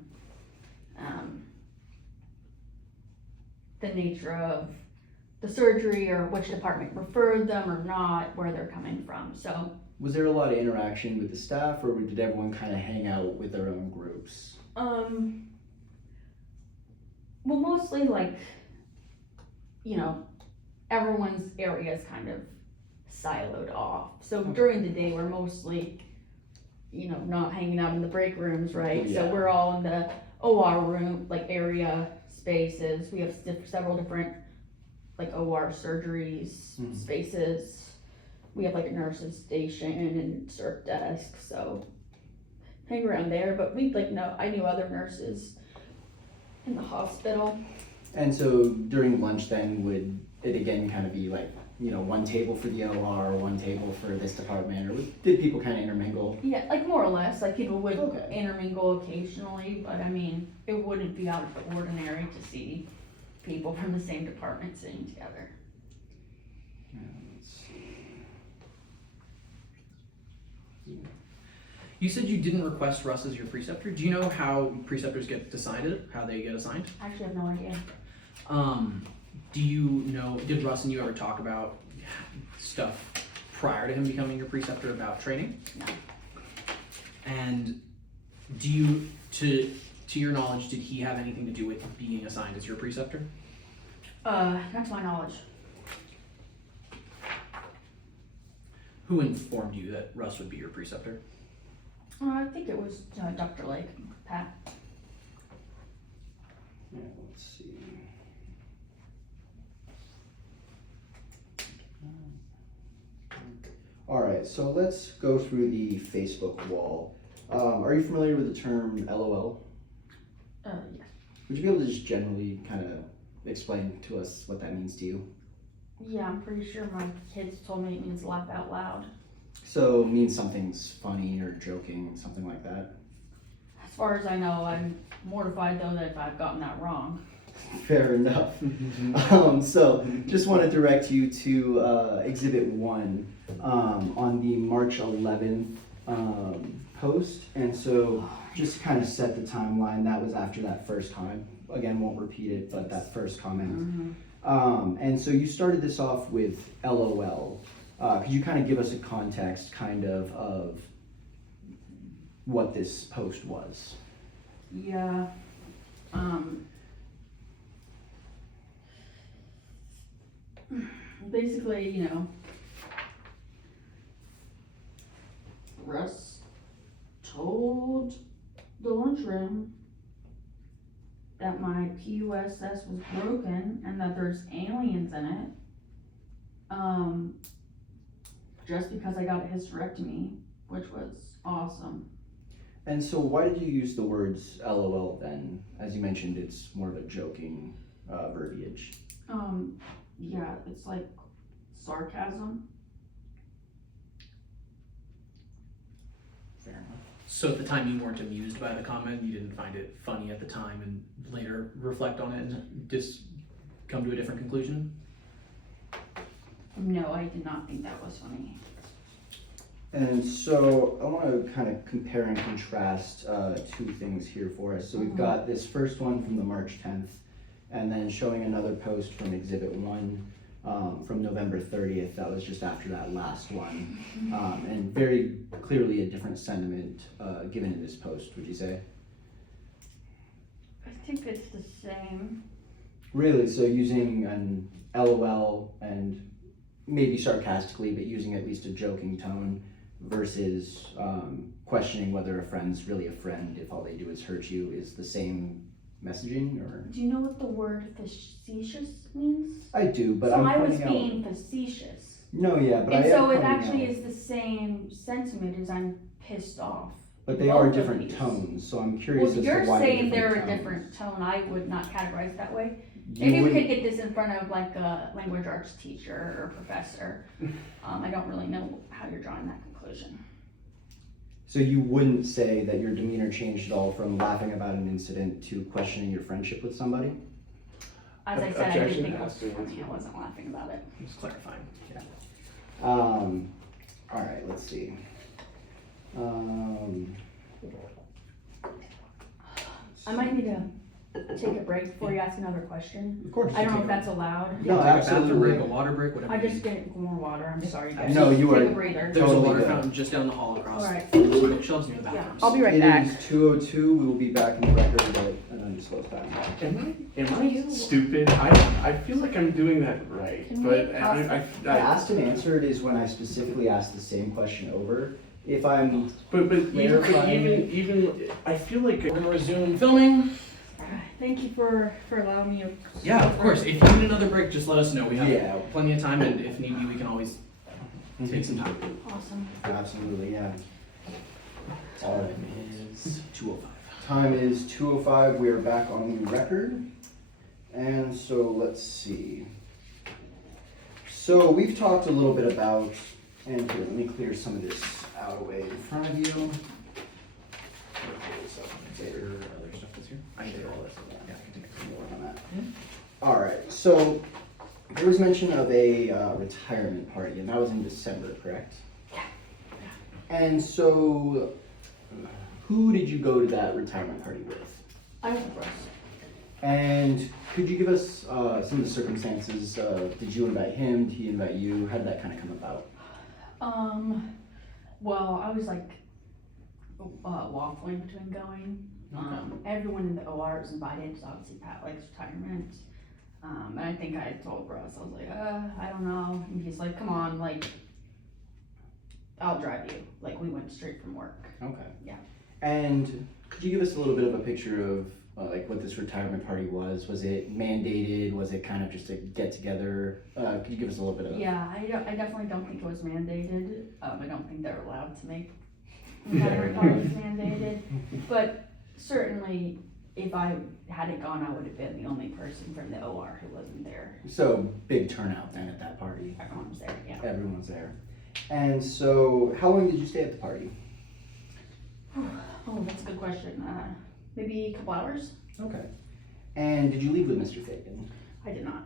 the nature of the surgery or which department referred them or not, where they're coming from, so. Was there a lot of interaction with the staff, or did everyone kind of hang out with their own groups? Well, mostly like, everyone's area is kind of siloed off. So Okay. during the day, we're mostly, not hanging out in the break rooms, right? Yeah. So we're all in the OR room, like area spaces. We have several different, like OR surgeries Mhm. spaces. We have like a nurse's station and circ desk, so hang around there. But I knew other nurses in the hospital. And so during lunch then, would it again kind of be like, one table for the OR, one table for this department, or did people kind of intermingle? Yeah, like more or less, like people would Okay. intermingle occasionally, but I mean, it wouldn't be out of the ordinary to see people from the same department sitting together. Let's see. You said you didn't request Russ as your preceptor. Do you know how preceptors get decided, how they get assigned? I actually have no idea. Do you know, did Russ and you ever talk about stuff prior to him becoming your preceptor about training? No. And do you, to your knowledge, did he have anything to do with being assigned as your preceptor? Not to my knowledge. Who informed you that Russ would be your preceptor? I think it was Dr. Lake, Pat. Yeah, let's see. All right, so let's go through the Facebook wall. Are you familiar with the term LOL? Yes. Would you be able to just generally kind of explain to us what that means to you? Yeah, I'm pretty sure my kids told me it means laugh out loud. So it means something's funny or joking, something like that. As far as I know, I'm mortified though that I've gotten that wrong. Fair enough. So just want to direct you to Exhibit 1 on the March 11th post. And so just to kind of set the timeline, that was after that first comment. Again, won't repeat it, but that first comment. And so you started this off with LOL. Could you kind of give us a context of what this post was? Yeah. Basically, Russ told the lunchroom that my PUSS was broken and that there's aliens in it. Just because I got a hysterectomy, which was awesome. And so why did you use the words LOL then? As you mentioned, it's more of a joking verbiage. Yeah, it's like sarcasm. Fair enough. So at the time you weren't amused by the comment, you didn't find it funny at the time and later reflect on it and just come to a different conclusion? No, I did not think that was funny. And so I want to kind of compare and contrast two things here for us. So we've got this first one from the March 10th, and then showing another post from Exhibit 1 from November 30th. That was just after that last one. And very clearly a different sentiment given in this post, would you say? I think it's the same. Really? So using an LOL and maybe sarcastically, but using at least a joking tone versus questioning whether a friend's really a friend if all they do is hurt you is the same messaging, or? Do you know what the word facetious means? I do, but so I'm I was pointing out. being facetious. No, yeah, but And I so am it pointing actually out. is the same sentiment as I'm pissed off But they are Both of different these. tones, so I'm curious Well, as you're to why saying they're they're a tones. different tone, I would not categorize it that way. You Maybe we wouldn't- could get this in front of like a language arts teacher or professor. I don't really know how you're drawing that conclusion. So you wouldn't say that your demeanor changed at all from laughing about an incident to questioning your friendship with somebody? As I said, I didn't Objection think it was has to be funny, answered. I wasn't laughing about it. Just clarifying. All right, let's see. I might need to take a break before you ask another question. Of course. I don't know if that's allowed. No, Take a bathroom absolutely. break, a water break, whatever. I you just need. get more water, I'm sorry guys. No, you Take are- a breather. There's Totally a water good. fountain just down the hall across Alright. the bookshelves near the Yeah, bathrooms. I'll be right It back. is 2:02, we will be back in the record at an undisclosed time. Am I stupid? I feel like I'm doing that right, Can we but pause I asked and answered is when I specifically asked the same question over. If I'm, but Clarifying. even I feel like We're gonna resume filming. Thank you for allowing me to. Yeah, of course. If you need another break, just let us know. We have Yeah. plenty of time, and if need be, we can always take some time. Awesome. absolutely, yeah. All right. Is 2:05. Time is 2:05, we are back on the record. And so let's see. So we've talked a little bit about, and here, let me clear some of this out of the way in front of you. Is there other stuff that's here? I can take all this. Yeah, I can take it. Work on that. All right, so there was mention of a retirement party, and that was in December, correct? Yeah. And so, who did you go to that retirement party with? I went first. And could you give us some of the circumstances? Did you invite him? Did he invite you? How did that kind of come about? Well, I was like waffling between going. Everyone in the OR was invited, because obviously Pat likes retirement. And I think I told Russ, I was like, I don't know. And he's like, come on, like, I'll drive you. Like, we went straight from work. Okay. Yeah. And could you give us a little bit of a picture of like what this retirement party was? Was it mandated? Was it kind of just a get together? Could you give us a little bit of? Yeah, I definitely don't think it was mandated. I don't think they're allowed to make retirement parties mandated. But certainly, if I hadn't gone, I would have been the only person from the OR who wasn't there. So big turnout then at that party. Everyone was there, yeah. Everyone was there. And so, how long did you stay at the party? Oh, that's a good question. Maybe a couple hours? Okay. And did you leave with Mr. Fagan? I did not.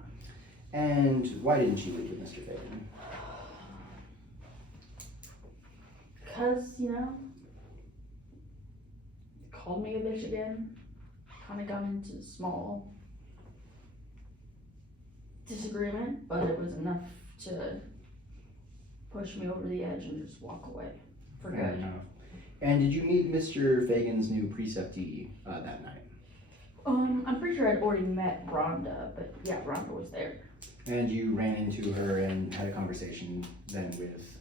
And why didn't you leave with Mr. Fagan? Because, called me a bitch again. Kind of got into a small disagreement, but it was enough to push me over the edge and just walk away for Fair good. enough. And did you meet Mr. Fagan's new preceptee that night? I'm pretty sure I'd already met Rhonda, but yeah, Rhonda was there. And you ran into her and had a conversation then with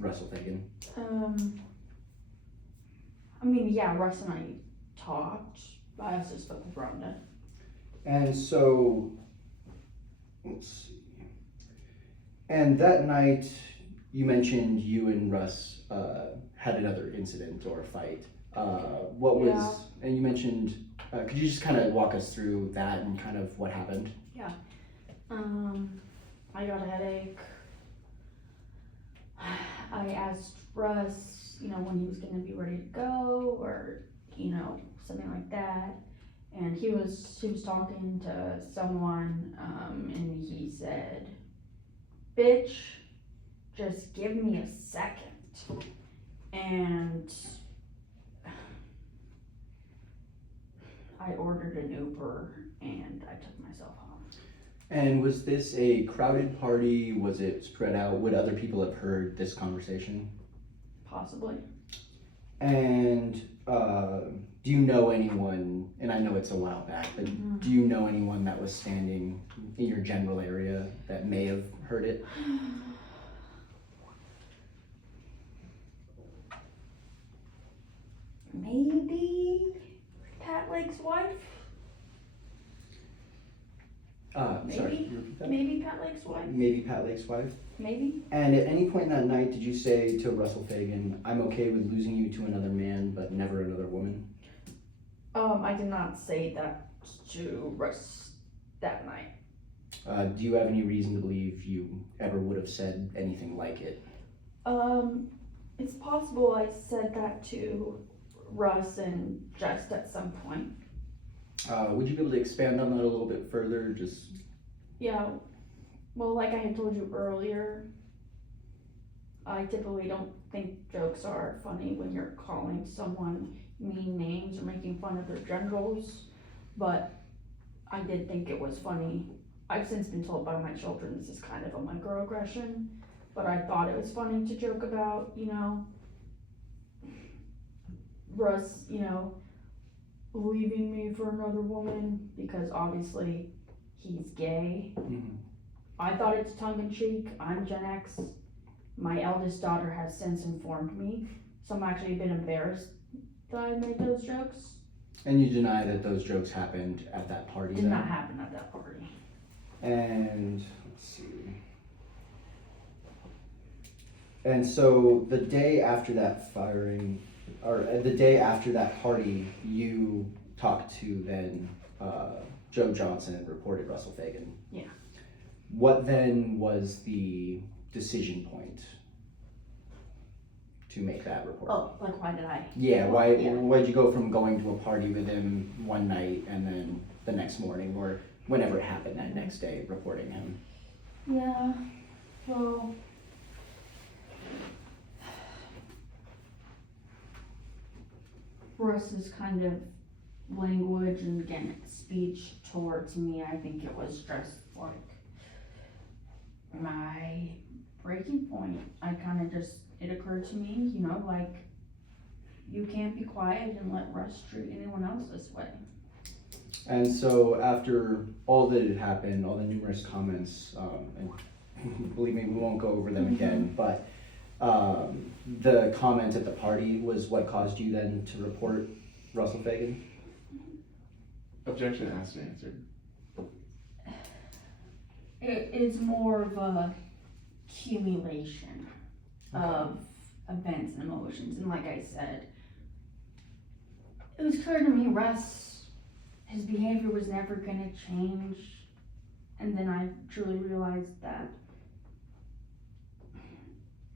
Russell Fagan? Yeah, Russ and I talked. I also spoke with Rhonda. And so, let's see. And that night, you mentioned you and Russ had another incident or fight. What was, Yeah. and you mentioned, could you just kind of walk us through that and kind of what happened? I got a headache. I asked Russ, when he was gonna be ready to go, or, something like that. And he was talking to someone, and he said, bitch, just give me a second. And I ordered an Uber and I took myself home. And was this a crowded party? Was it spread out? Would other people have heard this conversation? Possibly. And do you know anyone, and I know it's a while back, but do you know anyone that was standing in your general area that may have heard it? Maybe Pat Lake's wife? Sorry, Maybe. can you repeat that? Maybe Pat Lake's wife, Maybe Pat Lake's wife. maybe? And at any point that night, did you say to Russell Fagan, "I'm okay with losing you to another man, but never another woman"? I did not say that to Russ that night. Do you have any reason to believe you ever would have said anything like it? It's possible I said that to Russ and Just at some point. Would you be able to expand on that a little bit further? Just Yeah, well, like I had told you earlier, I typically don't think jokes are funny when you're calling someone mean names or making fun of their genitals, but I did think it was funny. I've since been told by my children this is kind of a microaggression, but I thought it was funny to joke about, Russ, leaving me for another woman, because obviously he's gay. I thought it's tongue in cheek. I'm Gen X. My eldest daughter has since informed me, so I'm actually a bit embarrassed that I made those jokes. And you deny that those jokes happened at that party Did then? not happen at that party. And let's see. And so the day after that firing, or the day after that party, you talked to then Joe Johnson and reported Russell Fagan. Yeah. What then was the decision point to make that report? Oh, like why did I? Yeah, Yeah. why'd you go from going to a party with him one night and then the next morning, or whenever it happened that next day, reporting him? Yeah, well, Russ's kind of language and again, speech towards me, I think it was just like my breaking point. It occurred to me, like, you can't be quiet and let Russ treat anyone else this way. And so after all that had happened, all the numerous comments, and believe me, we won't go over them again, but the comment at the party was what caused you then to report Russell Fagan? Objection asked and answered. It is more of a accumulation of events and emotions, and like I said, it was clear to me his behavior was never gonna change, and then I truly realized that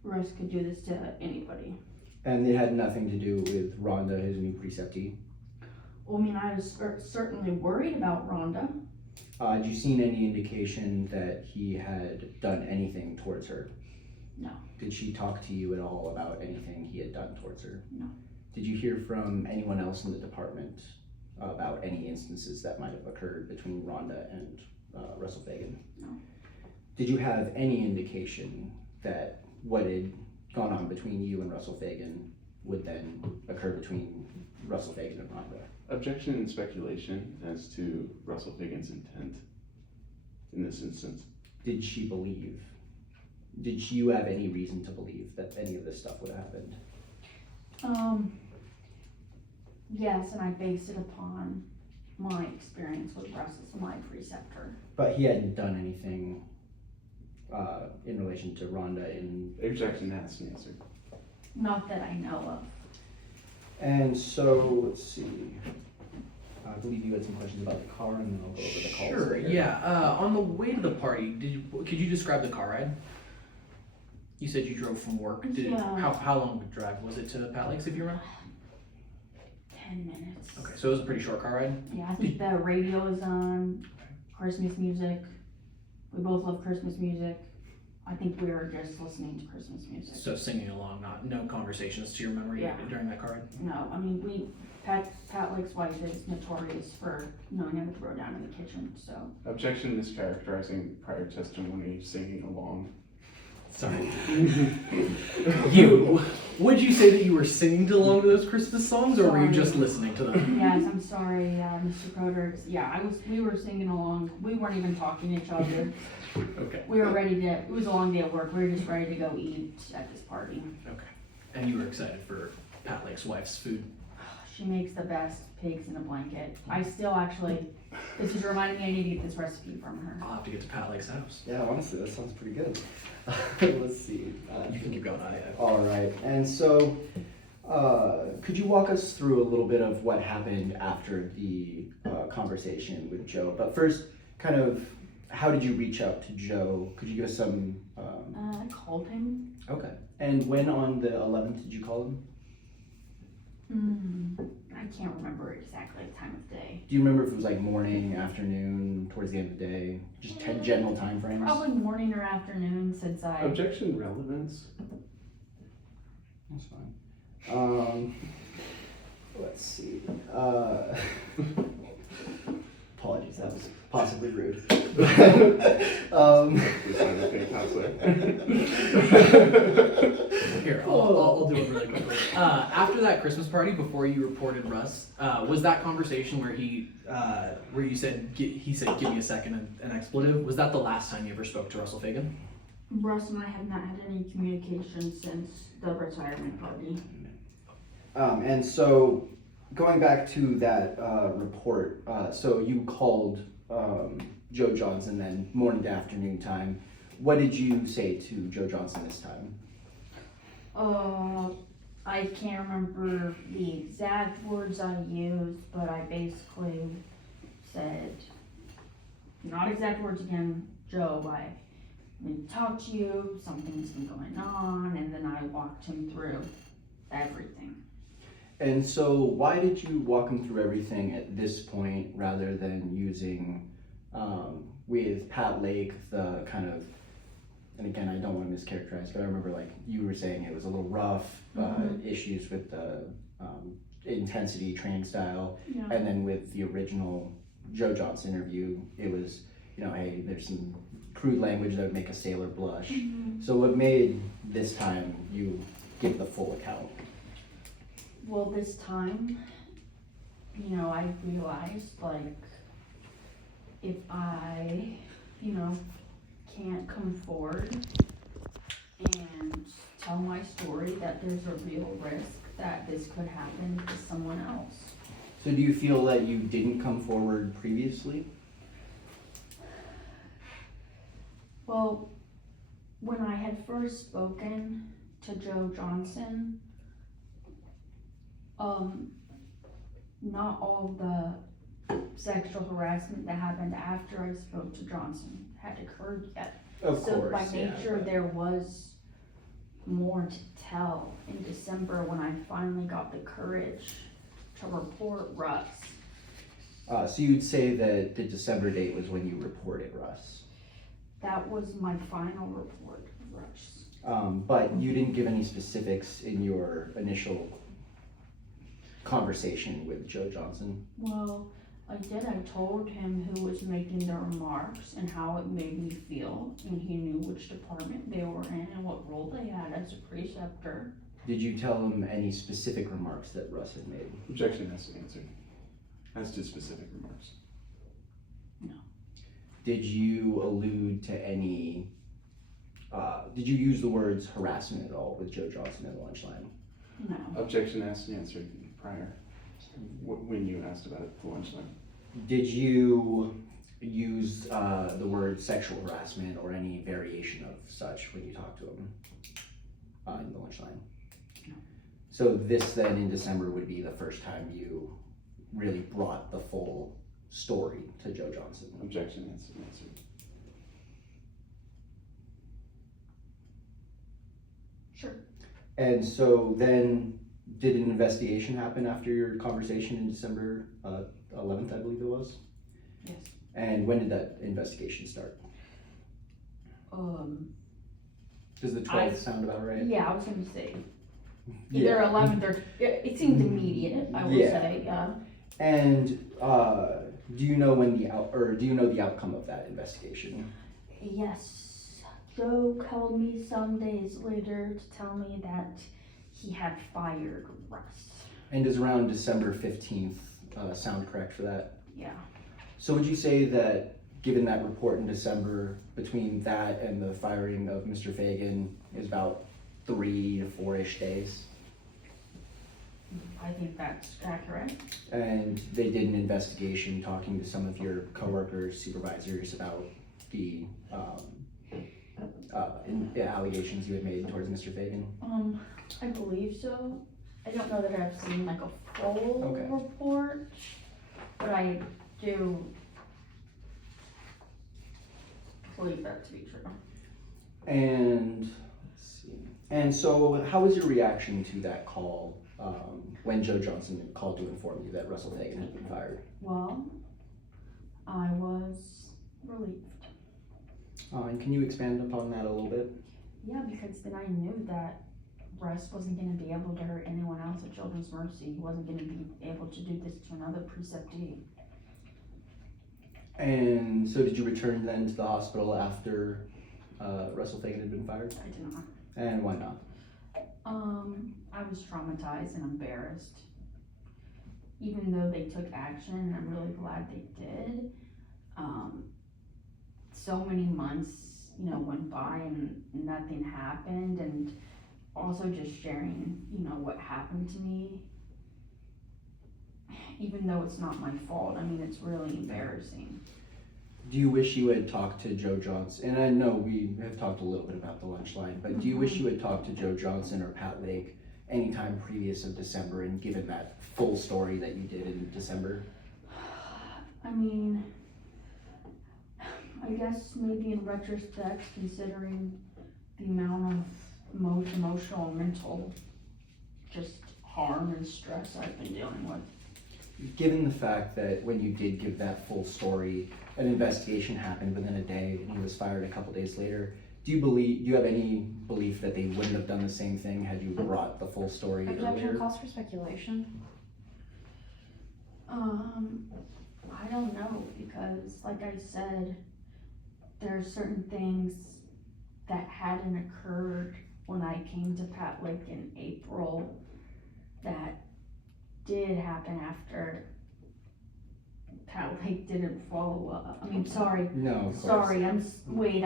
Russ could do this to anybody. And it had nothing to do with Rhonda, his new preceptee? Well, I mean, I was certainly worried about Rhonda. Had you seen any indication that he had done anything towards her? No. Did she talk to you at all about anything he had done towards her? No. Did you hear from anyone else in the department about any instances that might have occurred between Rhonda and Russell Fagan? No. Did you have any indication that what had gone on between you and Russell Fagan would then occur between Russell Fagan and Rhonda? Objection and speculation as to Russell Fagan's intent in this instance. Did she believe? Did you have any reason to believe that any of this stuff would have happened? Yes, and I based it upon my experience with Russ as my preceptor. But he hadn't done anything in relation to Rhonda in... Objection asked and answered. Not that I know of. And so, let's see. I believe you had some questions about the car, and then I'll go over the calls. Sure, later. yeah. On the way to the party, could you describe the car ride? You said you drove from work. Yeah. How long of a drive was it to Pat Lakes, if you remember? 10 minutes. Okay, so it was a pretty short car ride? Yeah, I think the radio is on, Christmas music. We both love Christmas music. I think we were just listening to Christmas music. So singing along, no conversations to your memory Yeah. during that car ride? No, I mean, Pat Lake's wife is notorious for knowing how to throw down in the kitchen, so. Objection mischaracterizing prior testimony, singing along. Sorry. Would you say that you were singing along to those Christmas songs, or were you just listening to them? Yes, I'm sorry, Mr. Coder. Yeah, we were singing along. We weren't even talking to each other. Okay. We were ready to, it was a long day at work. We were just ready to go eat at this party. Okay. And you were excited for Pat Lake's wife's food? She makes the best pigs in a blanket. I still actually, this is reminding me I need to get this recipe from her. I'll have to get to Pat Lake's house. Yeah, honestly, that sounds pretty good. Let's see. You can keep going. All right, and so could you walk us through a little bit of what happened after the conversation with Joe? But first, kind of, how did you reach out to Joe? Could you give us some? I called him. Okay. And when on the 11th did you call him? I can't remember exactly the time of day. Do you remember if it was like morning, afternoon, towards the end of the day? Just general time frames? Probably morning or afternoon since I. Objection relevance. That's fine. Let's see. Apologies, that was possibly rude. Here, I'll do it really quickly. After that Christmas party, before you reported Russ, was that conversation where where you said, he said, give me a second, an expletive? Was that the last time you ever spoke to Russell Fagan? Russ and I have not had any communication since the retirement party. And so, going back to that report, so you called Joe Johnson then morning to afternoon time. What did you say to Joe Johnson this time? I can't remember the exact words I used, but I basically said, not exact words again, Joe, I need to talk to you, something's been going on, and then I walked him through everything. And so why did you walk him through everything at this point rather than using, with Pat Lake, the kind of, and again, I don't want to mischaracterize, but I remember like you were saying it was a little rough, issues with the intensity, training style, Yeah. and then with the original Joe Johnson interview, it was, you know, hey, there's some crude language that would make a sailor blush. So what made this time you give the full account? Well, this time, you know, I realized, like, if I, you know, can't come forward and tell my story, that there's a real risk that this could happen to someone else. So do you feel that you didn't come forward previously? Well, when I had first spoken to Joe Johnson, not all the sexual harassment that happened after I spoke to Johnson had occurred yet. So by nature, there was more to tell in December when I finally got the courage to report Russ. So you'd say that the December date was when you reported Russ? That was my final report of Russ. But you didn't give any specifics in your initial conversation with Joe Johnson? Well, I did. I told him who was making the remarks and how it made me feel, and he knew which department they were in and what role they had as a preceptor. Did you tell him any specific remarks that Russ had made? Objection has to be answered. As to specific remarks. No. Did you allude to any, did you use the words harassment at all with Joe Johnson at the lunch line? No. Objection has to be answered prior, when you asked about it at the lunchtime. Did you use the word sexual harassment or any variation of such when you talked to him in the lunch line? No. So this then in December would be the first time you really brought the full story to Joe Johnson? Objection has to be answered. Sure. And so then, did an investigation happen after your conversation in December 11th, I believe it was? Yes. And when did that investigation start? Does the 12th sound about right? Yeah, I was gonna say either 11th or it seemed immediate. I would say, yeah. And do you know when do you know the outcome of that investigation? Yes. Joe called me some days later to tell me that he had fired Russ. And does around December 15th sound correct for that? Yeah. So would you say that, given that report in December, between that and the firing of Mr. Fagan is about 3 to 4-ish days? I think that's accurate. And they did an investigation talking to some of your coworkers, supervisors about the allegations you had made towards Mr. Fagan? I believe so. I don't know that I've seen like a full Okay. report, but I do believe that to be true. And, let's see. And so how was your reaction to that call, when Joe Johnson called to inform you that Russell Fagan had been fired? Well, I was relieved. And can you expand upon that a little bit? Yeah, because then I knew that Russ wasn't gonna be able to hurt anyone else at Children's Mercy. He wasn't gonna be able to do this to another preceptee. And so did you return then to the hospital after Russell Fagan had been fired? I did not. And why not? I was traumatized and embarrassed. Even though they took action, and I'm really glad they did. So many months, went by and nothing happened, and also just sharing, what happened to me. Even though it's not my fault, I mean, it's really embarrassing. Do you wish you had talked to Joe Johnson? And I know we have talked a little bit about the lunch line, but do you wish you had talked to Joe Johnson or Pat Lake anytime previous of December and given that full story that you did in December? I mean, I guess maybe in retrospect, considering the amount of emotional and mental just harm and stress I've been dealing with. Given the fact that when you did give that full story, an investigation happened within a day and he was fired a couple days later, do you have any belief that they wouldn't have done the same thing had you brought the full story Objection earlier? calls for speculation. I don't know, because like I said, there are certain things that hadn't occurred when I came to Pat Lake in April that did happen after Pat Lake didn't follow up. I mean, sorry. No, of course. Sorry, I'm sorry,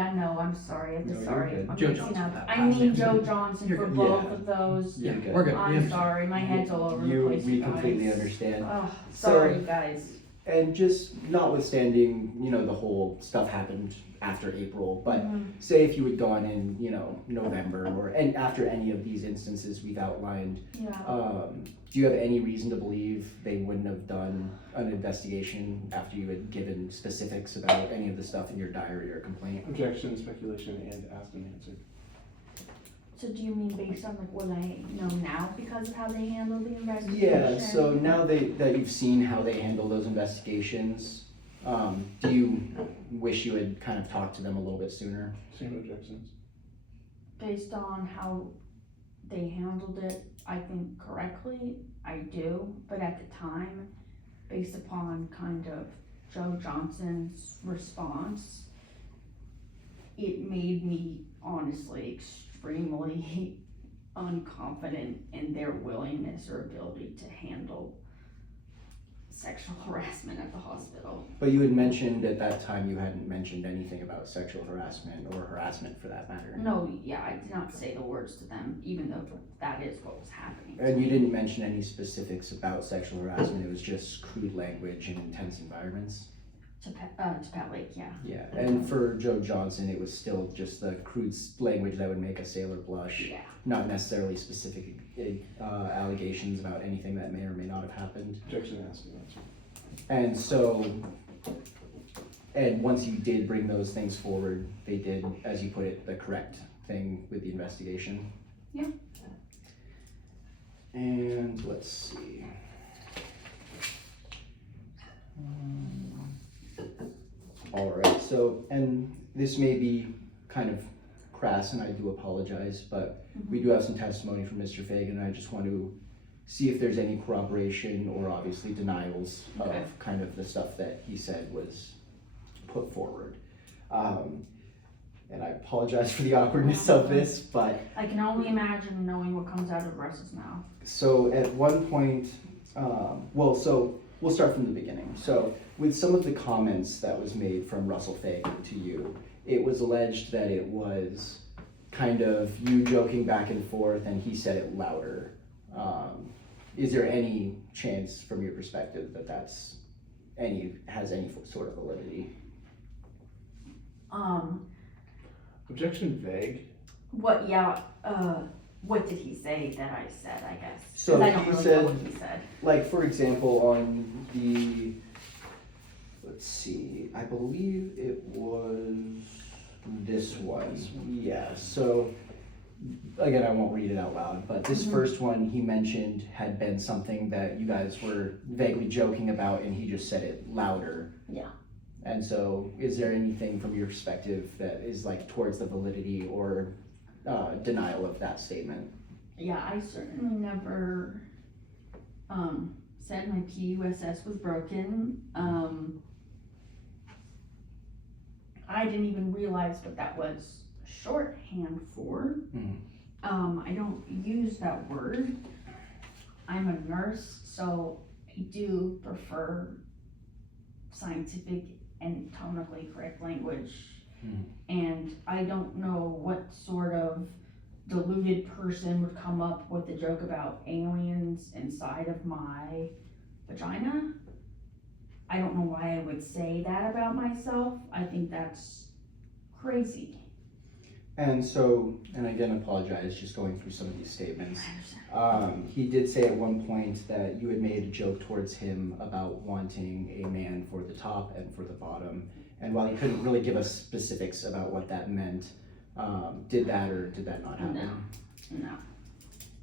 No, you're sorry. good. I'm Joe mixing Johnson, up. Pat. I mean Joe Johnson You're for good. both Yeah. of those. You're good. We're good. I'm sorry, my head's all over the place. We you completely guys. understand. Oh, So- sorry, guys. And just notwithstanding, the whole stuff happened after April, but Mhm. say if you had gone in, November and after any of these instances we've outlined, Yeah. do you have any reason to believe they wouldn't have done an investigation after you had given specifics about any of the stuff in your diary or complaint? Objection, speculation, and asked and answered. So do you mean based on like what I know now because of how they handled the investigation? Yeah, so now that you've seen how they handle those investigations, do you wish you had kind of talked to them a little bit sooner? Same objections. Based on how they handled it, I think correctly, I do, but at the time, based upon kind of Joe Johnson's response, it made me honestly extremely unconfident in their willingness or ability to handle sexual harassment at the hospital. But you had mentioned at that time you hadn't mentioned anything about sexual harassment or harassment for that matter. No, yeah, I did not say the words to them, even though that is what was happening. to And you me. didn't mention any specifics about sexual harassment, it was just crude language and intense environments? To Pat Lake, yeah. Yeah, and for Joe Johnson, it was still just the crude language that would make a sailor blush, Yeah. not necessarily specific allegations about anything that may or may not have happened. Objection, asked and answered. And so, and once you did bring those things forward, they did, as you put it, the correct thing with the investigation? Yeah. And let's see. All right, so, and this may be kind of crass and I do apologize, but we do have some testimony from Mr. Fagan and I just want to see if there's any corroboration or obviously denials Okay. of kind of the stuff that he said was put forward. And I apologize for the awkwardness of this, but I can only imagine knowing what comes out of Russ's mouth. so at one point, so we'll start from the beginning. So with some of the comments that was made from Russell Fagan to you, it was alleged that it was kind of you joking back and forth and he said it louder. is there any chance from your perspective that that's has any sort of validity? Objection vague. What did he say that I said, I guess? 'Cause So I don't he really said, know what he said. like, for example, on the, let's see, I believe it was this one. Yeah, so, again, I won't read it out loud, but this first one he mentioned had been something that you guys were vaguely joking about, and he just said it louder. Yeah. And so, is there anything from your perspective that is like towards the validity or denial of that statement? Yeah, I certainly never, said my PUSS was broken. I didn't even realize what that was shorthand for. Mhm. I don't use that word. I'm a nurse, so I do prefer scientific and tonically correct language. Mhm. And I don't know what sort of deluded person would come up with a joke about aliens inside of my vagina. I don't know why I would say that about myself. I think that's crazy. And so, and again, apologize, just going through some of these statements. I understand. He did say at one point that you had made a joke towards him about wanting a man for the top and for the bottom. And while he couldn't really give us specifics about what that meant, did that or did that not happen? No.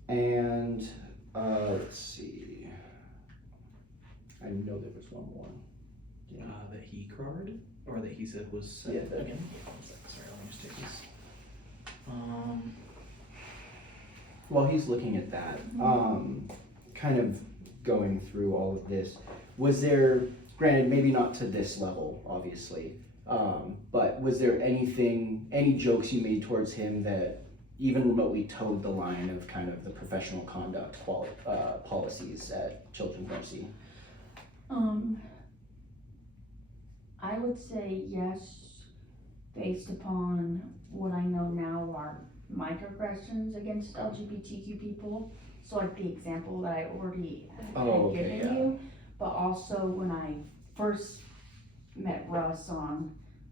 And let's see. I know there was one more. That he crowed, or that he said was said Yeah, that- again? One sec, sorry, let me just take this. While he's looking at that, kind of going through all of this, was there, granted, maybe not to this level, obviously, but was there any jokes you made towards him that even remotely towed the line of kind of the professional conduct policies at Children's Mercy? I would say yes, based upon what I know now are microaggressions against LGBTQ people. So like the example that I already had given yeah. you, but also when I first met Russ on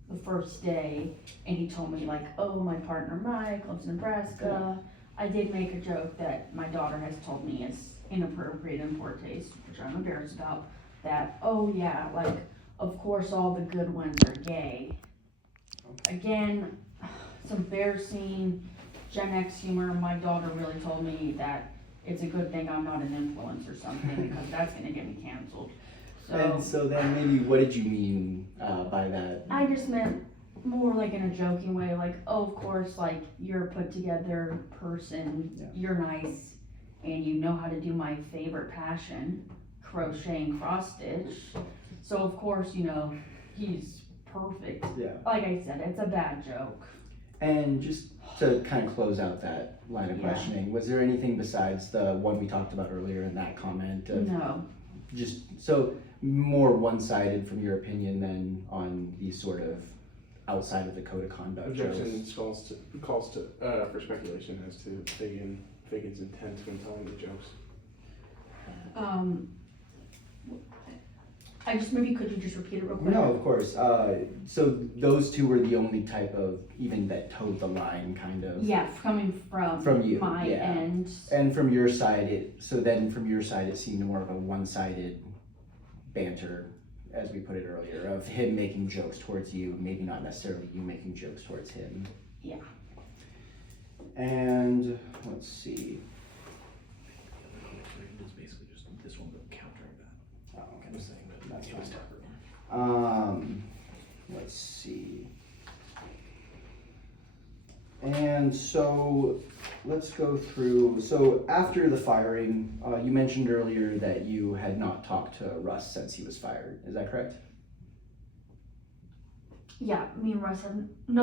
the first day and he told me like, oh, my partner Mike lives in Nebraska. I did make a joke that my daughter has told me is inappropriate and poor taste, which I'm embarrassed about, that, oh yeah, like, of course all the good ones are gay. Again, it's embarrassing Gen X humor. My daughter really told me that it's a good thing I'm not an influencer or something because that's gonna get me canceled. And so then maybe what did you mean by that? I just meant more like in a joking way, like, oh, of course, like, you're a put together person, Yeah. you're nice, and you know how to do my favorite passion, crocheting cross stitch. So of course, you know, he's perfect. Yeah. Like I said, it's a bad joke. And just to kind of close out that line of Yeah. questioning, was there anything besides the one we talked about earlier in that comment of No. just so more one-sided from your opinion than on these sort of outside of the code of conduct Objection jokes? calls to for speculation as to Fagan's intent when telling the jokes. I just, maybe could you just repeat it real quick? No, of course. So those two were the only type of even that towed the line, kind of. Yeah, coming From you, my yeah. end. And from your side, it seemed more of a one-sided banter, as we put it earlier, of him making jokes towards you, maybe not necessarily you making jokes towards him. Yeah. And let's see. It's basically just this one, but countering that. Oh, Kind of saying that That's it was fine. tougher. Let's see. And so let's go through. So after the firing, you mentioned earlier that you had not talked to Russ since he was fired. Is that correct? Yeah, me and Russ haven't, me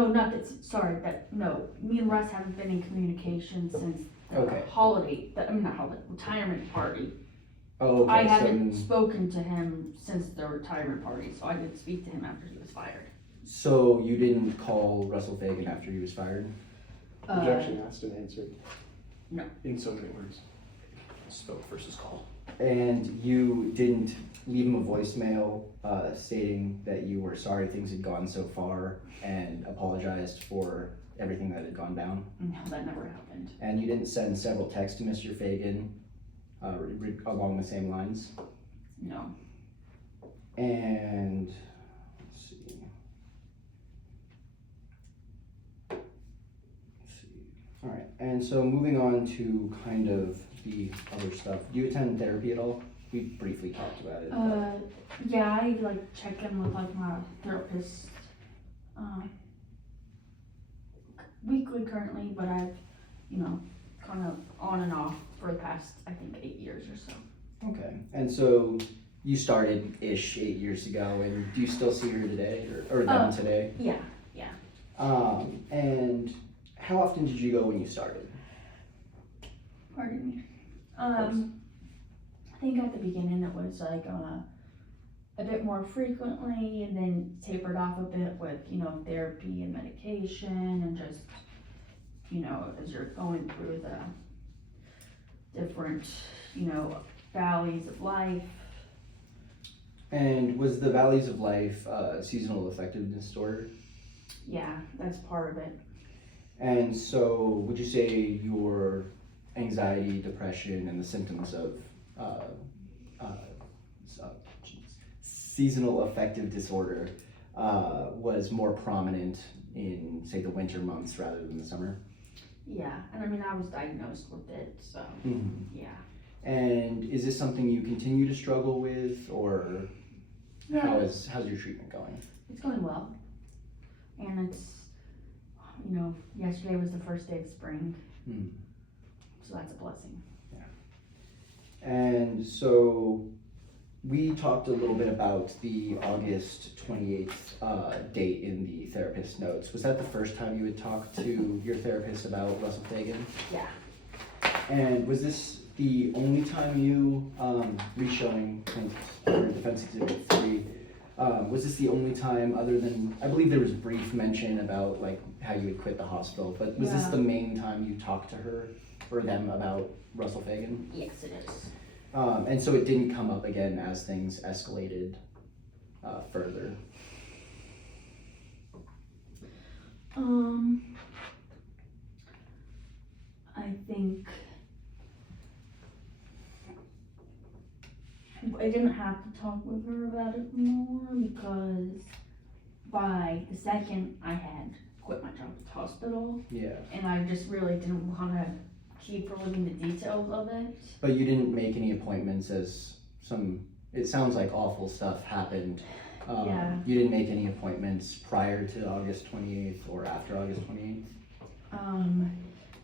and Russ haven't been in communication since the Okay. retirement party. Oh, okay. I haven't spoken to him since the retirement party, so I didn't speak to him after he was fired. So you didn't call Russell Fagan after he was fired? Objection asked and answered. no. In so many words. spoke versus called. And you didn't leave him a voicemail stating that you were sorry things had gone so far and apologized for everything that had gone down? No, that never happened. And you didn't send several texts to Mr. Fagan along the same lines? No. And let's see. All right, and so moving on to kind of the other stuff. Do you attend therapy at all? We briefly talked about it. Yeah, I like check in with like my therapist, weekly currently, but I've, kind of on and off for the past, I think, 8 years or so. Okay, and so you started-ish 8 years ago, and do you still see her today, or them today? Yeah. And how often did you go when you started? Pardon me. I think at the beginning it was like a bit more frequently, and then tapered off a bit with, therapy and medication, and just, as you're going through the different, valleys of life. And was the Valleys of Life seasonal affective disorder? Yeah, that's part of it. And so would you say your anxiety, depression, and the symptoms of seasonal affective disorder was more prominent in, say, the winter months rather than the summer? Yeah, and I mean, I was diagnosed with it, so, yeah. And is this something you continue to struggle with, or Yeah. how's your treatment going? It's going well. And it's, yesterday was the first day of spring, so that's a blessing. And so we talked a little bit about the August 28th date in the therapist notes. Was that the first time you had talked to your therapist about Russell Fagan? Yeah. And was this the only time you re-showing Defense Exhibit 3? Was this the only time, other than, I believe there was brief mention about like how you had quit the hospital, but was this Yeah. the main time you talked to her or them about Russell Fagan? Yes, it is. And so it didn't come up again as things escalated further. I think I didn't have to talk with her about it more, because by the second I had quit my job at the hospital, Yeah. and I just really didn't want to keep reliving the details of it. But you didn't make any appointments as it sounds like awful stuff happened. Yeah. You didn't make any appointments prior to August 28th or after August 28th?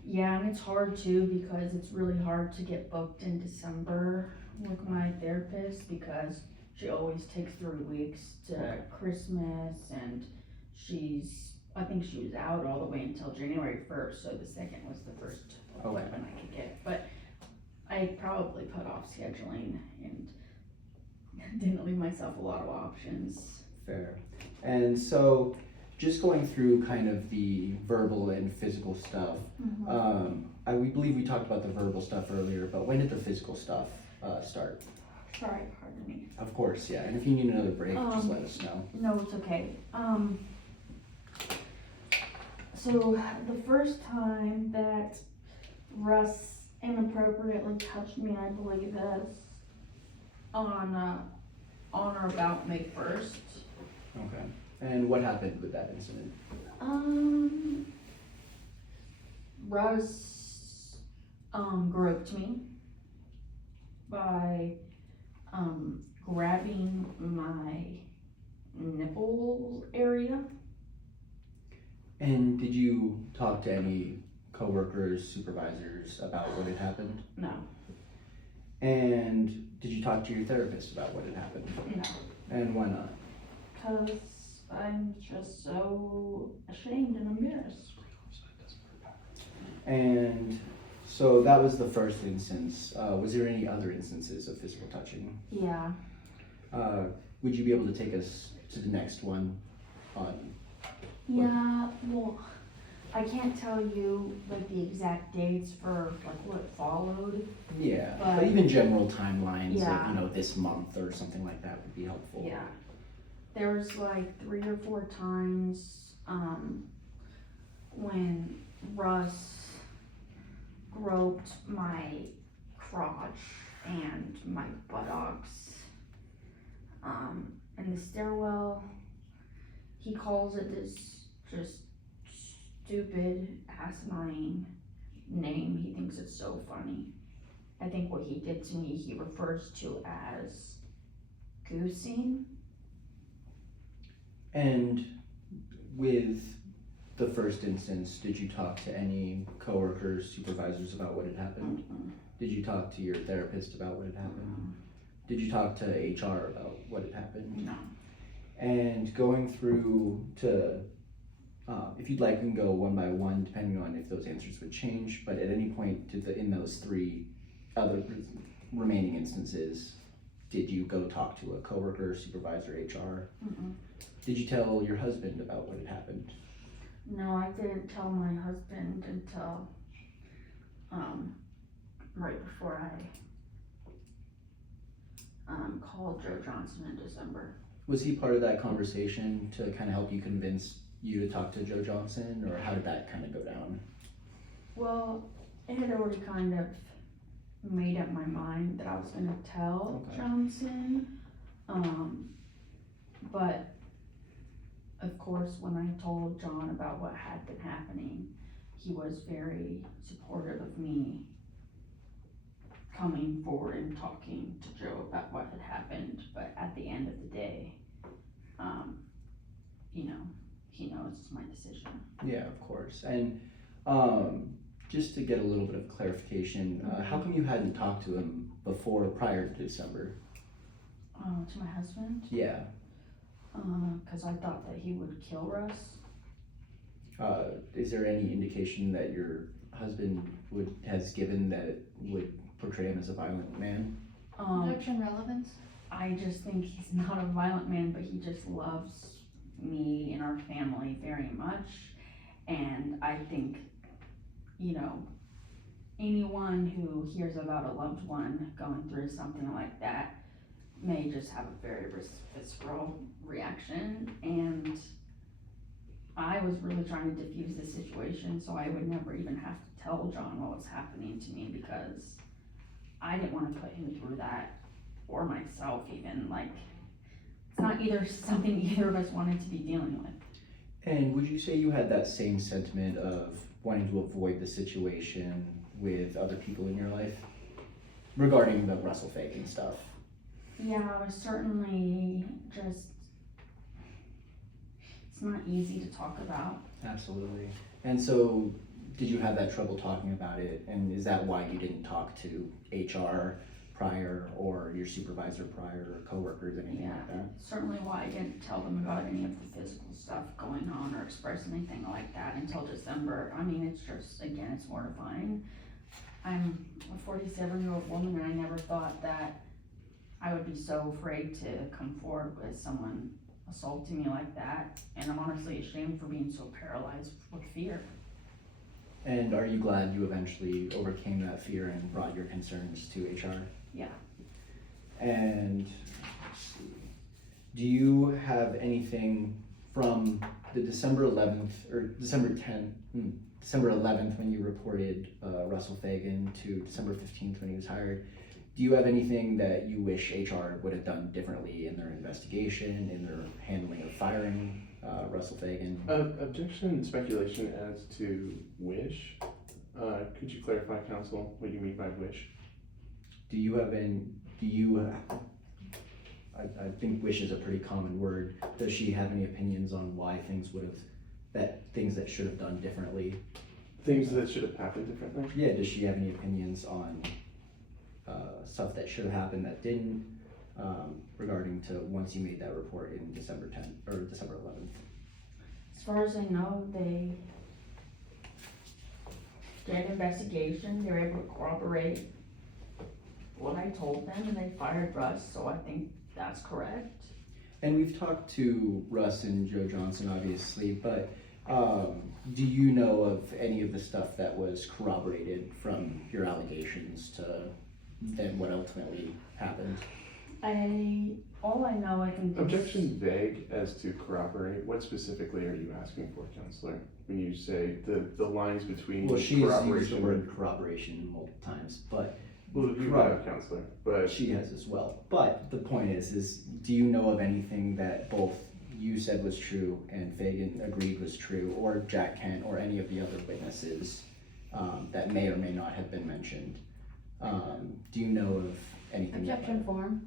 Yeah, and it's hard too, because it's really hard to get booked in December with my therapist, because she always takes 3 weeks to Christmas, and I think she was out all the way until January 1st, so the second was the first appointment I could get. But I probably put off scheduling and didn't leave myself a lot of options. Fair. And so just going through kind of the verbal and physical stuff, we believe we talked about the verbal stuff earlier, but when did the physical stuff start? Sorry, pardon me. Of course, yeah. And if you need another break, just let us know. No, it's okay. So the first time that Russ inappropriately touched me, I believe, is on or about May 1st. Okay. And what happened with that incident? Russ groped me by grabbing my nipple area. And did you talk to any coworkers, supervisors about what had happened? No. And did you talk to your therapist about what had happened? No. And why not? Because I'm just so ashamed and embarrassed. And so that was the first instance. Was there any other instances of physical touching? Yeah. Would you be able to take us to the next one on? Yeah, well, I can't tell you like the exact dates for like what followed. Yeah, But- but even general timelines, Yeah. like, you know, this month or something like that would be helpful. Yeah. There was like 3 or 4 times, when Russ groped my crotch and my buttocks, in the stairwell. He calls it this just stupid, asinine name. He thinks it's so funny. I think what he did to me, he refers to as goosing. And with the first instance, did you talk to any coworkers, supervisors about what had happened? Mm-mm. Did you talk to your therapist about what had happened? Did you talk to HR about what had happened? No. And going through to, if you'd like, we can go one by one, depending on if those answers would change. But at any point in those 3 other remaining instances, did you go talk to a coworker, supervisor, HR? Mm-mm. Did you tell your husband about what had happened? No, I didn't tell my husband until, right before I, called Joe Johnson in December. Was he part of that conversation to kind of help you convince you to talk to Joe Johnson, or how did that kind of go down? Well, I had already kind of made up my mind that I was gonna tell Okay. Johnson. But of course, when I told John about what had been happening, he was very supportive of me coming forward and talking to Joe about what had happened. But at the end of the day, you know, he knows it's my decision. Yeah, of course. And just to get a little bit of clarification, how come you hadn't talked to him before, prior to December? To my husband, Yeah. cause I thought that he would kill Russ. Is there any indication that your husband has given that it would portray him as a violent man? Objection relevance? I just think he's not a violent man, but he just loves me and our family very much. And I think, you know, anyone who hears about a loved one going through something like that may just have a very visceral reaction. And I was really trying to diffuse the situation so I would never even have to tell John what was happening to me, because I didn't want to put him through that, or myself even. Like, it's not something either of us wanted to be dealing with. And would you say you had that same sentiment of wanting to avoid the situation with other people in your life regarding the Russell Fagan stuff? Yeah, I was certainly just, it's not easy to talk about. Absolutely. And so, did you have that trouble talking about it? And is that why you didn't talk to HR prior, or your supervisor prior, or coworkers, anything like that? Certainly why I didn't tell them about any of the physical stuff going on or express anything like that until December. I mean, it's just, again, it's mortifying. I'm a 47-year-old woman, and I never thought that I would be so afraid to come forward with someone assaulting me like that. And I'm honestly ashamed for being so paralyzed with fear. And are you glad you eventually overcame that fear and brought your concerns to HR? Yeah. And let's see, do you have anything from the December 11th or December 11th when you reported Russell Fagan to December 15th when he was hired? Do you have anything that you wish HR would have done differently in their investigation, in their handling of firing Russell Fagan? Objection and speculation as to wish. Could you clarify, counsel, what you mean by wish? Do you have I think wish is a pretty common word. Does she have any opinions on why things that should have done differently? Things that should have happened differently? Yeah, does she have any opinions on stuff that should have happened that didn't, regarding to once you made that report in December 10th or December 11th? As far as I know, they did an investigation. They were able to corroborate what I told them, and they fired Russ, so I think that's correct. And we've talked to Russ and Joe Johnson, obviously, but do you know of any of the stuff that was corroborated from your allegations to then what ultimately happened? All I know, I think. Objection vague as to corroborate. What specifically are you asking for, Counselor? When you say the lines between Well, she's used the corroboration. word corroboration multiple times, but Well, you have, Counselor, but she has as well. But the point is do you know of anything that both you said was true and Fagan agreed was true, or Jack Kent or any of the other witnesses that may or may not have been mentioned? Do you know of anything? Objection form.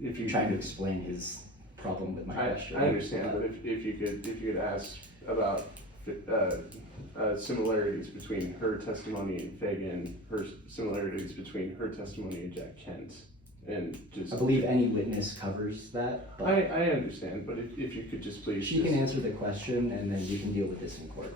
if you Trying to explain his problem with my question. I understand, but if you could ask about similarities between her testimony and Fagan, similarities between her testimony and Jack Kent, and just. I believe any witness covers that, but I understand, but if you could just please. she can answer the question and then you can deal with this in court.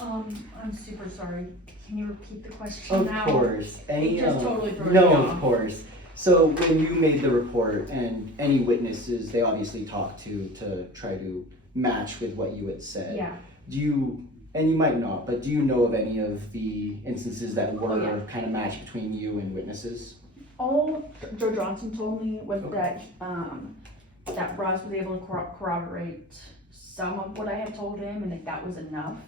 I'm super sorry. Can you repeat the question Of now? course. It just totally threw me No, off. of course. So when you made the report and any witnesses, they obviously talked to try to match with what you had said. Yeah. Do you, and you might not, but do you know of any of the instances that were Oh, yeah. kind of matched between you and witnesses? All Joe Johnson told me was Okay. that Ross was able to corroborate some of what I had told him, and that was enough.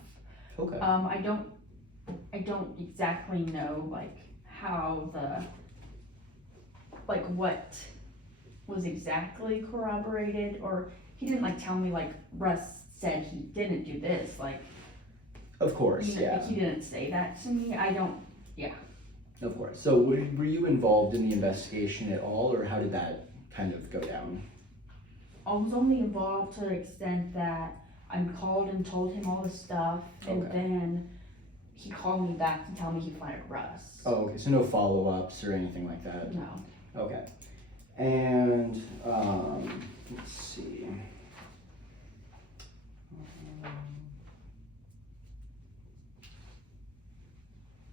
Okay. I don't exactly know like how what was exactly corroborated, or he didn't like tell me like Russ said he didn't do this, like, Of course, you know, yeah. like, he didn't say that to me. Of course. So were you involved in the investigation at all, or how did that kind of go down? I was only involved to the extent that I called and told him all this stuff, and Okay. then he called me back to tell me he fired Russ. Oh, okay. So no follow-ups or anything like that? No. Okay. And, let's see.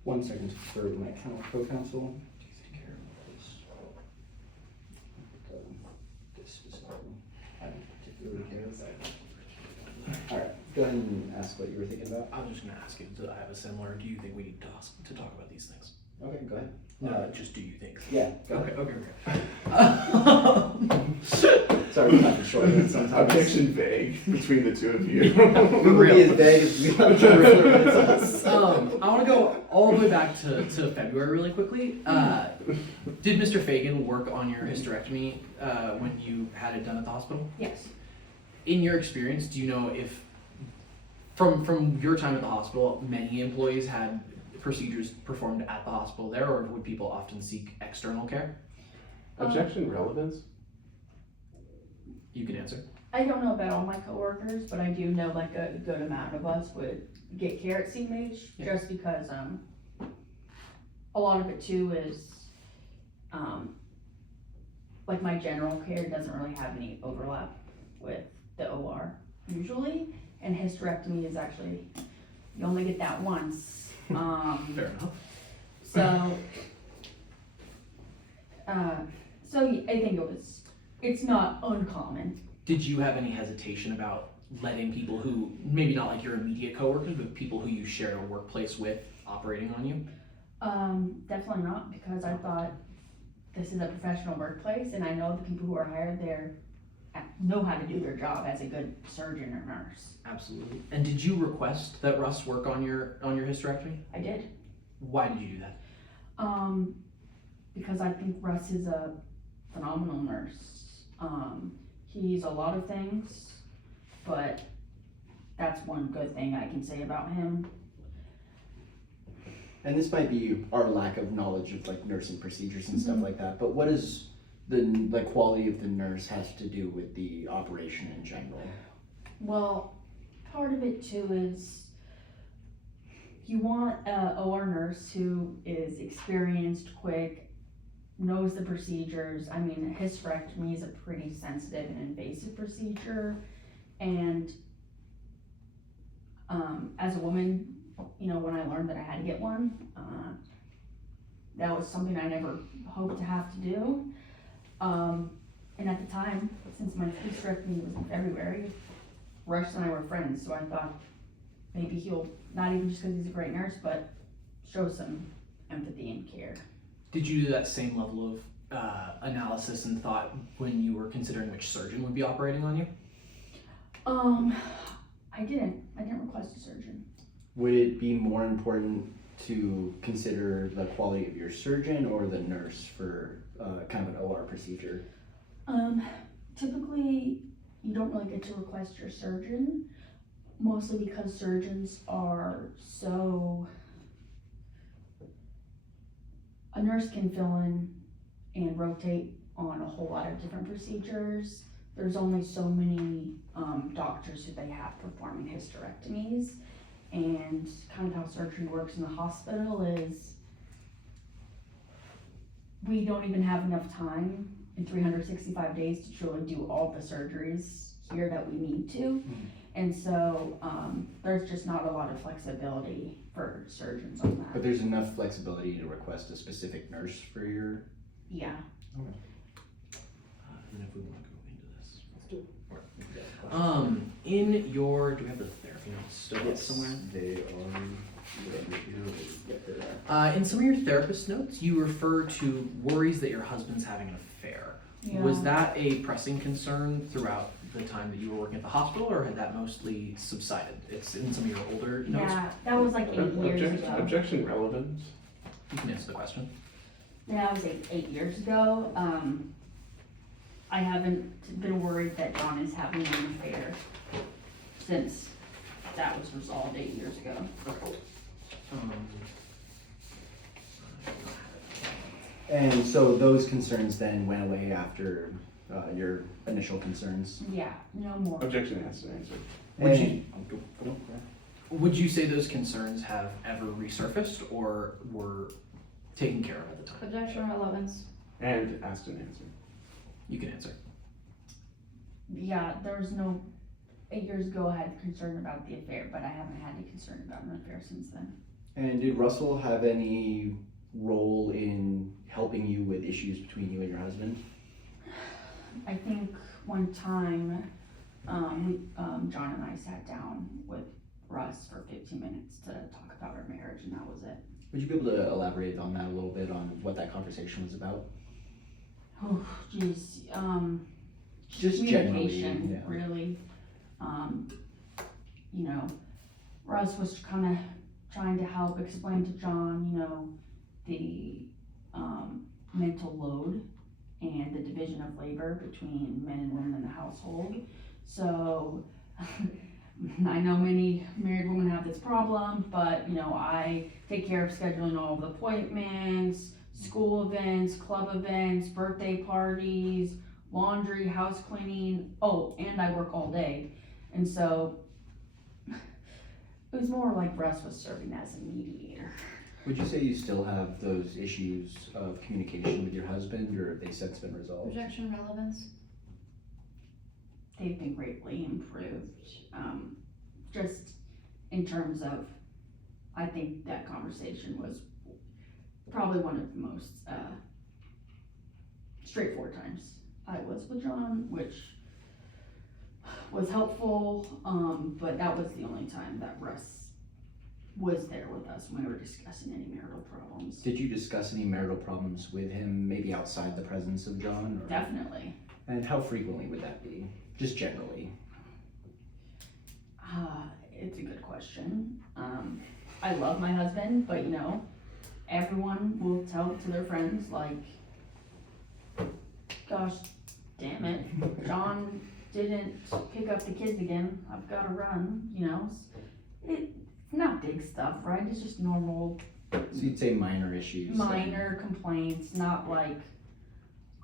One second to confer with my co-counsel. Take care of this. This specifically. I don't particularly care. Alright, go ahead and ask what you were thinking about. I was just gonna ask you, I have a similar, do you think we need to talk about these things? Okay, go ahead. Just do you think? Yeah, go ahead. Okay. Sorry for talking short sometimes. Objection vague between the two of you. We will be as vague as we want to. I want to go all the way back to February really quickly. Did Mr. Fagan work on your hysterectomy when you had it done at the hospital? Yes. In your experience, do you know if, from your time at the hospital, many employees had procedures performed at the hospital there, or would people often seek external care? Objection relevance? You can answer. I don't know about all my coworkers, but I do know like a good amount of us would get care at CMH, Yeah. just because a lot of it too is like my general care doesn't really have any overlap with the OR usually, and hysterectomy is actually, you only get that once. Fair enough. So I think it's not uncommon. Did you have any hesitation about letting people who, maybe not like your immediate coworkers, but people who you shared a workplace with operating on you? Definitely not, because I thought this is a professional workplace, and I know the people who are hired there know how to do their job as a good surgeon or nurse. Absolutely. And did you request that Russ work on your hysterectomy? I did. Why did you do that? Because I think Russ is a phenomenal nurse. He's a lot of things, but that's one good thing I can say about him. And this might be our lack of knowledge of like nursing procedures and stuff like that, but what does the quality of the nurse has to do with the operation in general? Well, part of it too is you want a OR nurse who is experienced, quick, knows the procedures. I mean, hysterectomy is a pretty sensitive and invasive procedure, and as a woman, you know, when I learned that I had to get one, that was something I never hoped to have to do. And at the time, since my hysterectomy was in February, Rush and I were friends, so I thought maybe he'll, not even just because he's a great nurse, but show some empathy and care. Did you do that same level of analysis and thought when you were considering which surgeon would be operating on you? I didn't request a surgeon. Would it be more important to consider the quality of your surgeon or the nurse for kind of an OR procedure? Typically, you don't really get to request your surgeon, mostly because surgeons are so, a nurse can fill in and rotate on a whole lot of different procedures. There's only so many doctors who they have performing hysterectomies, and kind of how surgery works in the hospital is we don't even have enough time in 365 days to truly do all the surgeries here that we need to. And so there's just not a lot of flexibility for surgeons on But that. there's enough flexibility to request a specific nurse for your. Yeah. And if we want to go into this. Let's do it. In your, do we have the therapy notes still up somewhere? They are. Yep, there are. In some of your therapist notes, you refer to worries that your husband's having an affair. Yeah. Was that a pressing concern throughout the time that you were working at the hospital, or had that mostly subsided? It's in some of your older notes. Yeah, that was like 8 years ago. Objection relevant. You can answer the question. That was 8 years ago. I haven't been worried that John is having an affair since that was resolved 8 years ago. And so those concerns then went away after your initial concerns. Yeah, no more. Objection asked and answered. Would you- And- Would you say those concerns have ever resurfaced or were taken care of at the time? Objection relevance. And asked and answered. You can answer. Yeah, there was no, 8 years ago I had concern about the affair, but I haven't had any concern about an affair since then. And did Russell have any role in helping you with issues between you and your husband? I think one time, John and I sat down with Russ for 15 minutes to talk about our marriage, and that was it. Would you be able to elaborate on that a little bit, on what that conversation was about? Oh, geez, Just generally, communication, yeah. really. You know, Russ was kind of trying to help explain to John, you know, the mental load and the division of labor between men and women in the household. So I know many married women have this problem, but you know, I take care of scheduling all of the appointments, school events, club events, birthday parties, laundry, house cleaning. Oh, and I work all day. And so it was more like Russ was serving as a mediator. Would you say you still have those issues of communication with your husband, or have they since been resolved? Objection relevance. They've been greatly improved. Just in terms of, I think that conversation was probably one of the most straightforward times I was with John, which was helpful, but that was the only time that Russ was there with us when we were discussing any marital problems. Did you discuss any marital problems with him, maybe outside the presence of John? Or? Definitely. And how frequently would that be? Just generally. It's a good question. I love my husband, but you know, everyone will tell to their friends like, gosh, damn it, John didn't pick up the kids again. I've got to run, you know. It's not big stuff, right? It's just normal, So you'd say minor issues. minor complaints, not like,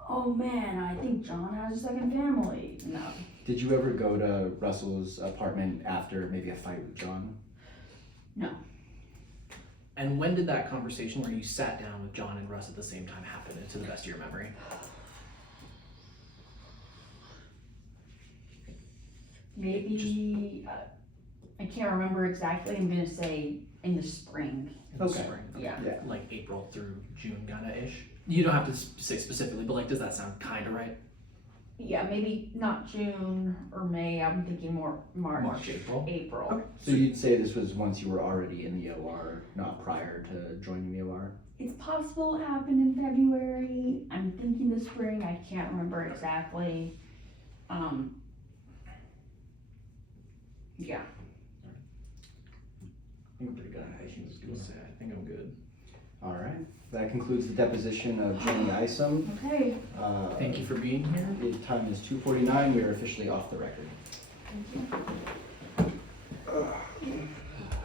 oh man, I think John has a second family. No. Did you ever go to Russell's apartment after maybe a fight with John? No. And when did that conversation where you sat down with John and Russ at the same time happen, to the best of your memory? Maybe, I can't remember exactly. I'm gonna say in the spring. In the Okay. spring? Yeah. Yeah. Like April through June kinda ish? You don't have to say specifically, but like, does that sound kinda right? Yeah, maybe not June or May, I'm thinking more March, April. April. Okay. So you'd say this was once you were already in the OR, not prior to joining the OR? It's possible it happened in February, I'm thinking the spring, I can't remember exactly. Yeah. I think pretty good. I think I'm good. All right, that concludes the deposition of Jenny Isom. Okay. Thank you for being here. The time is 2:49, we are officially off the record. Thank you.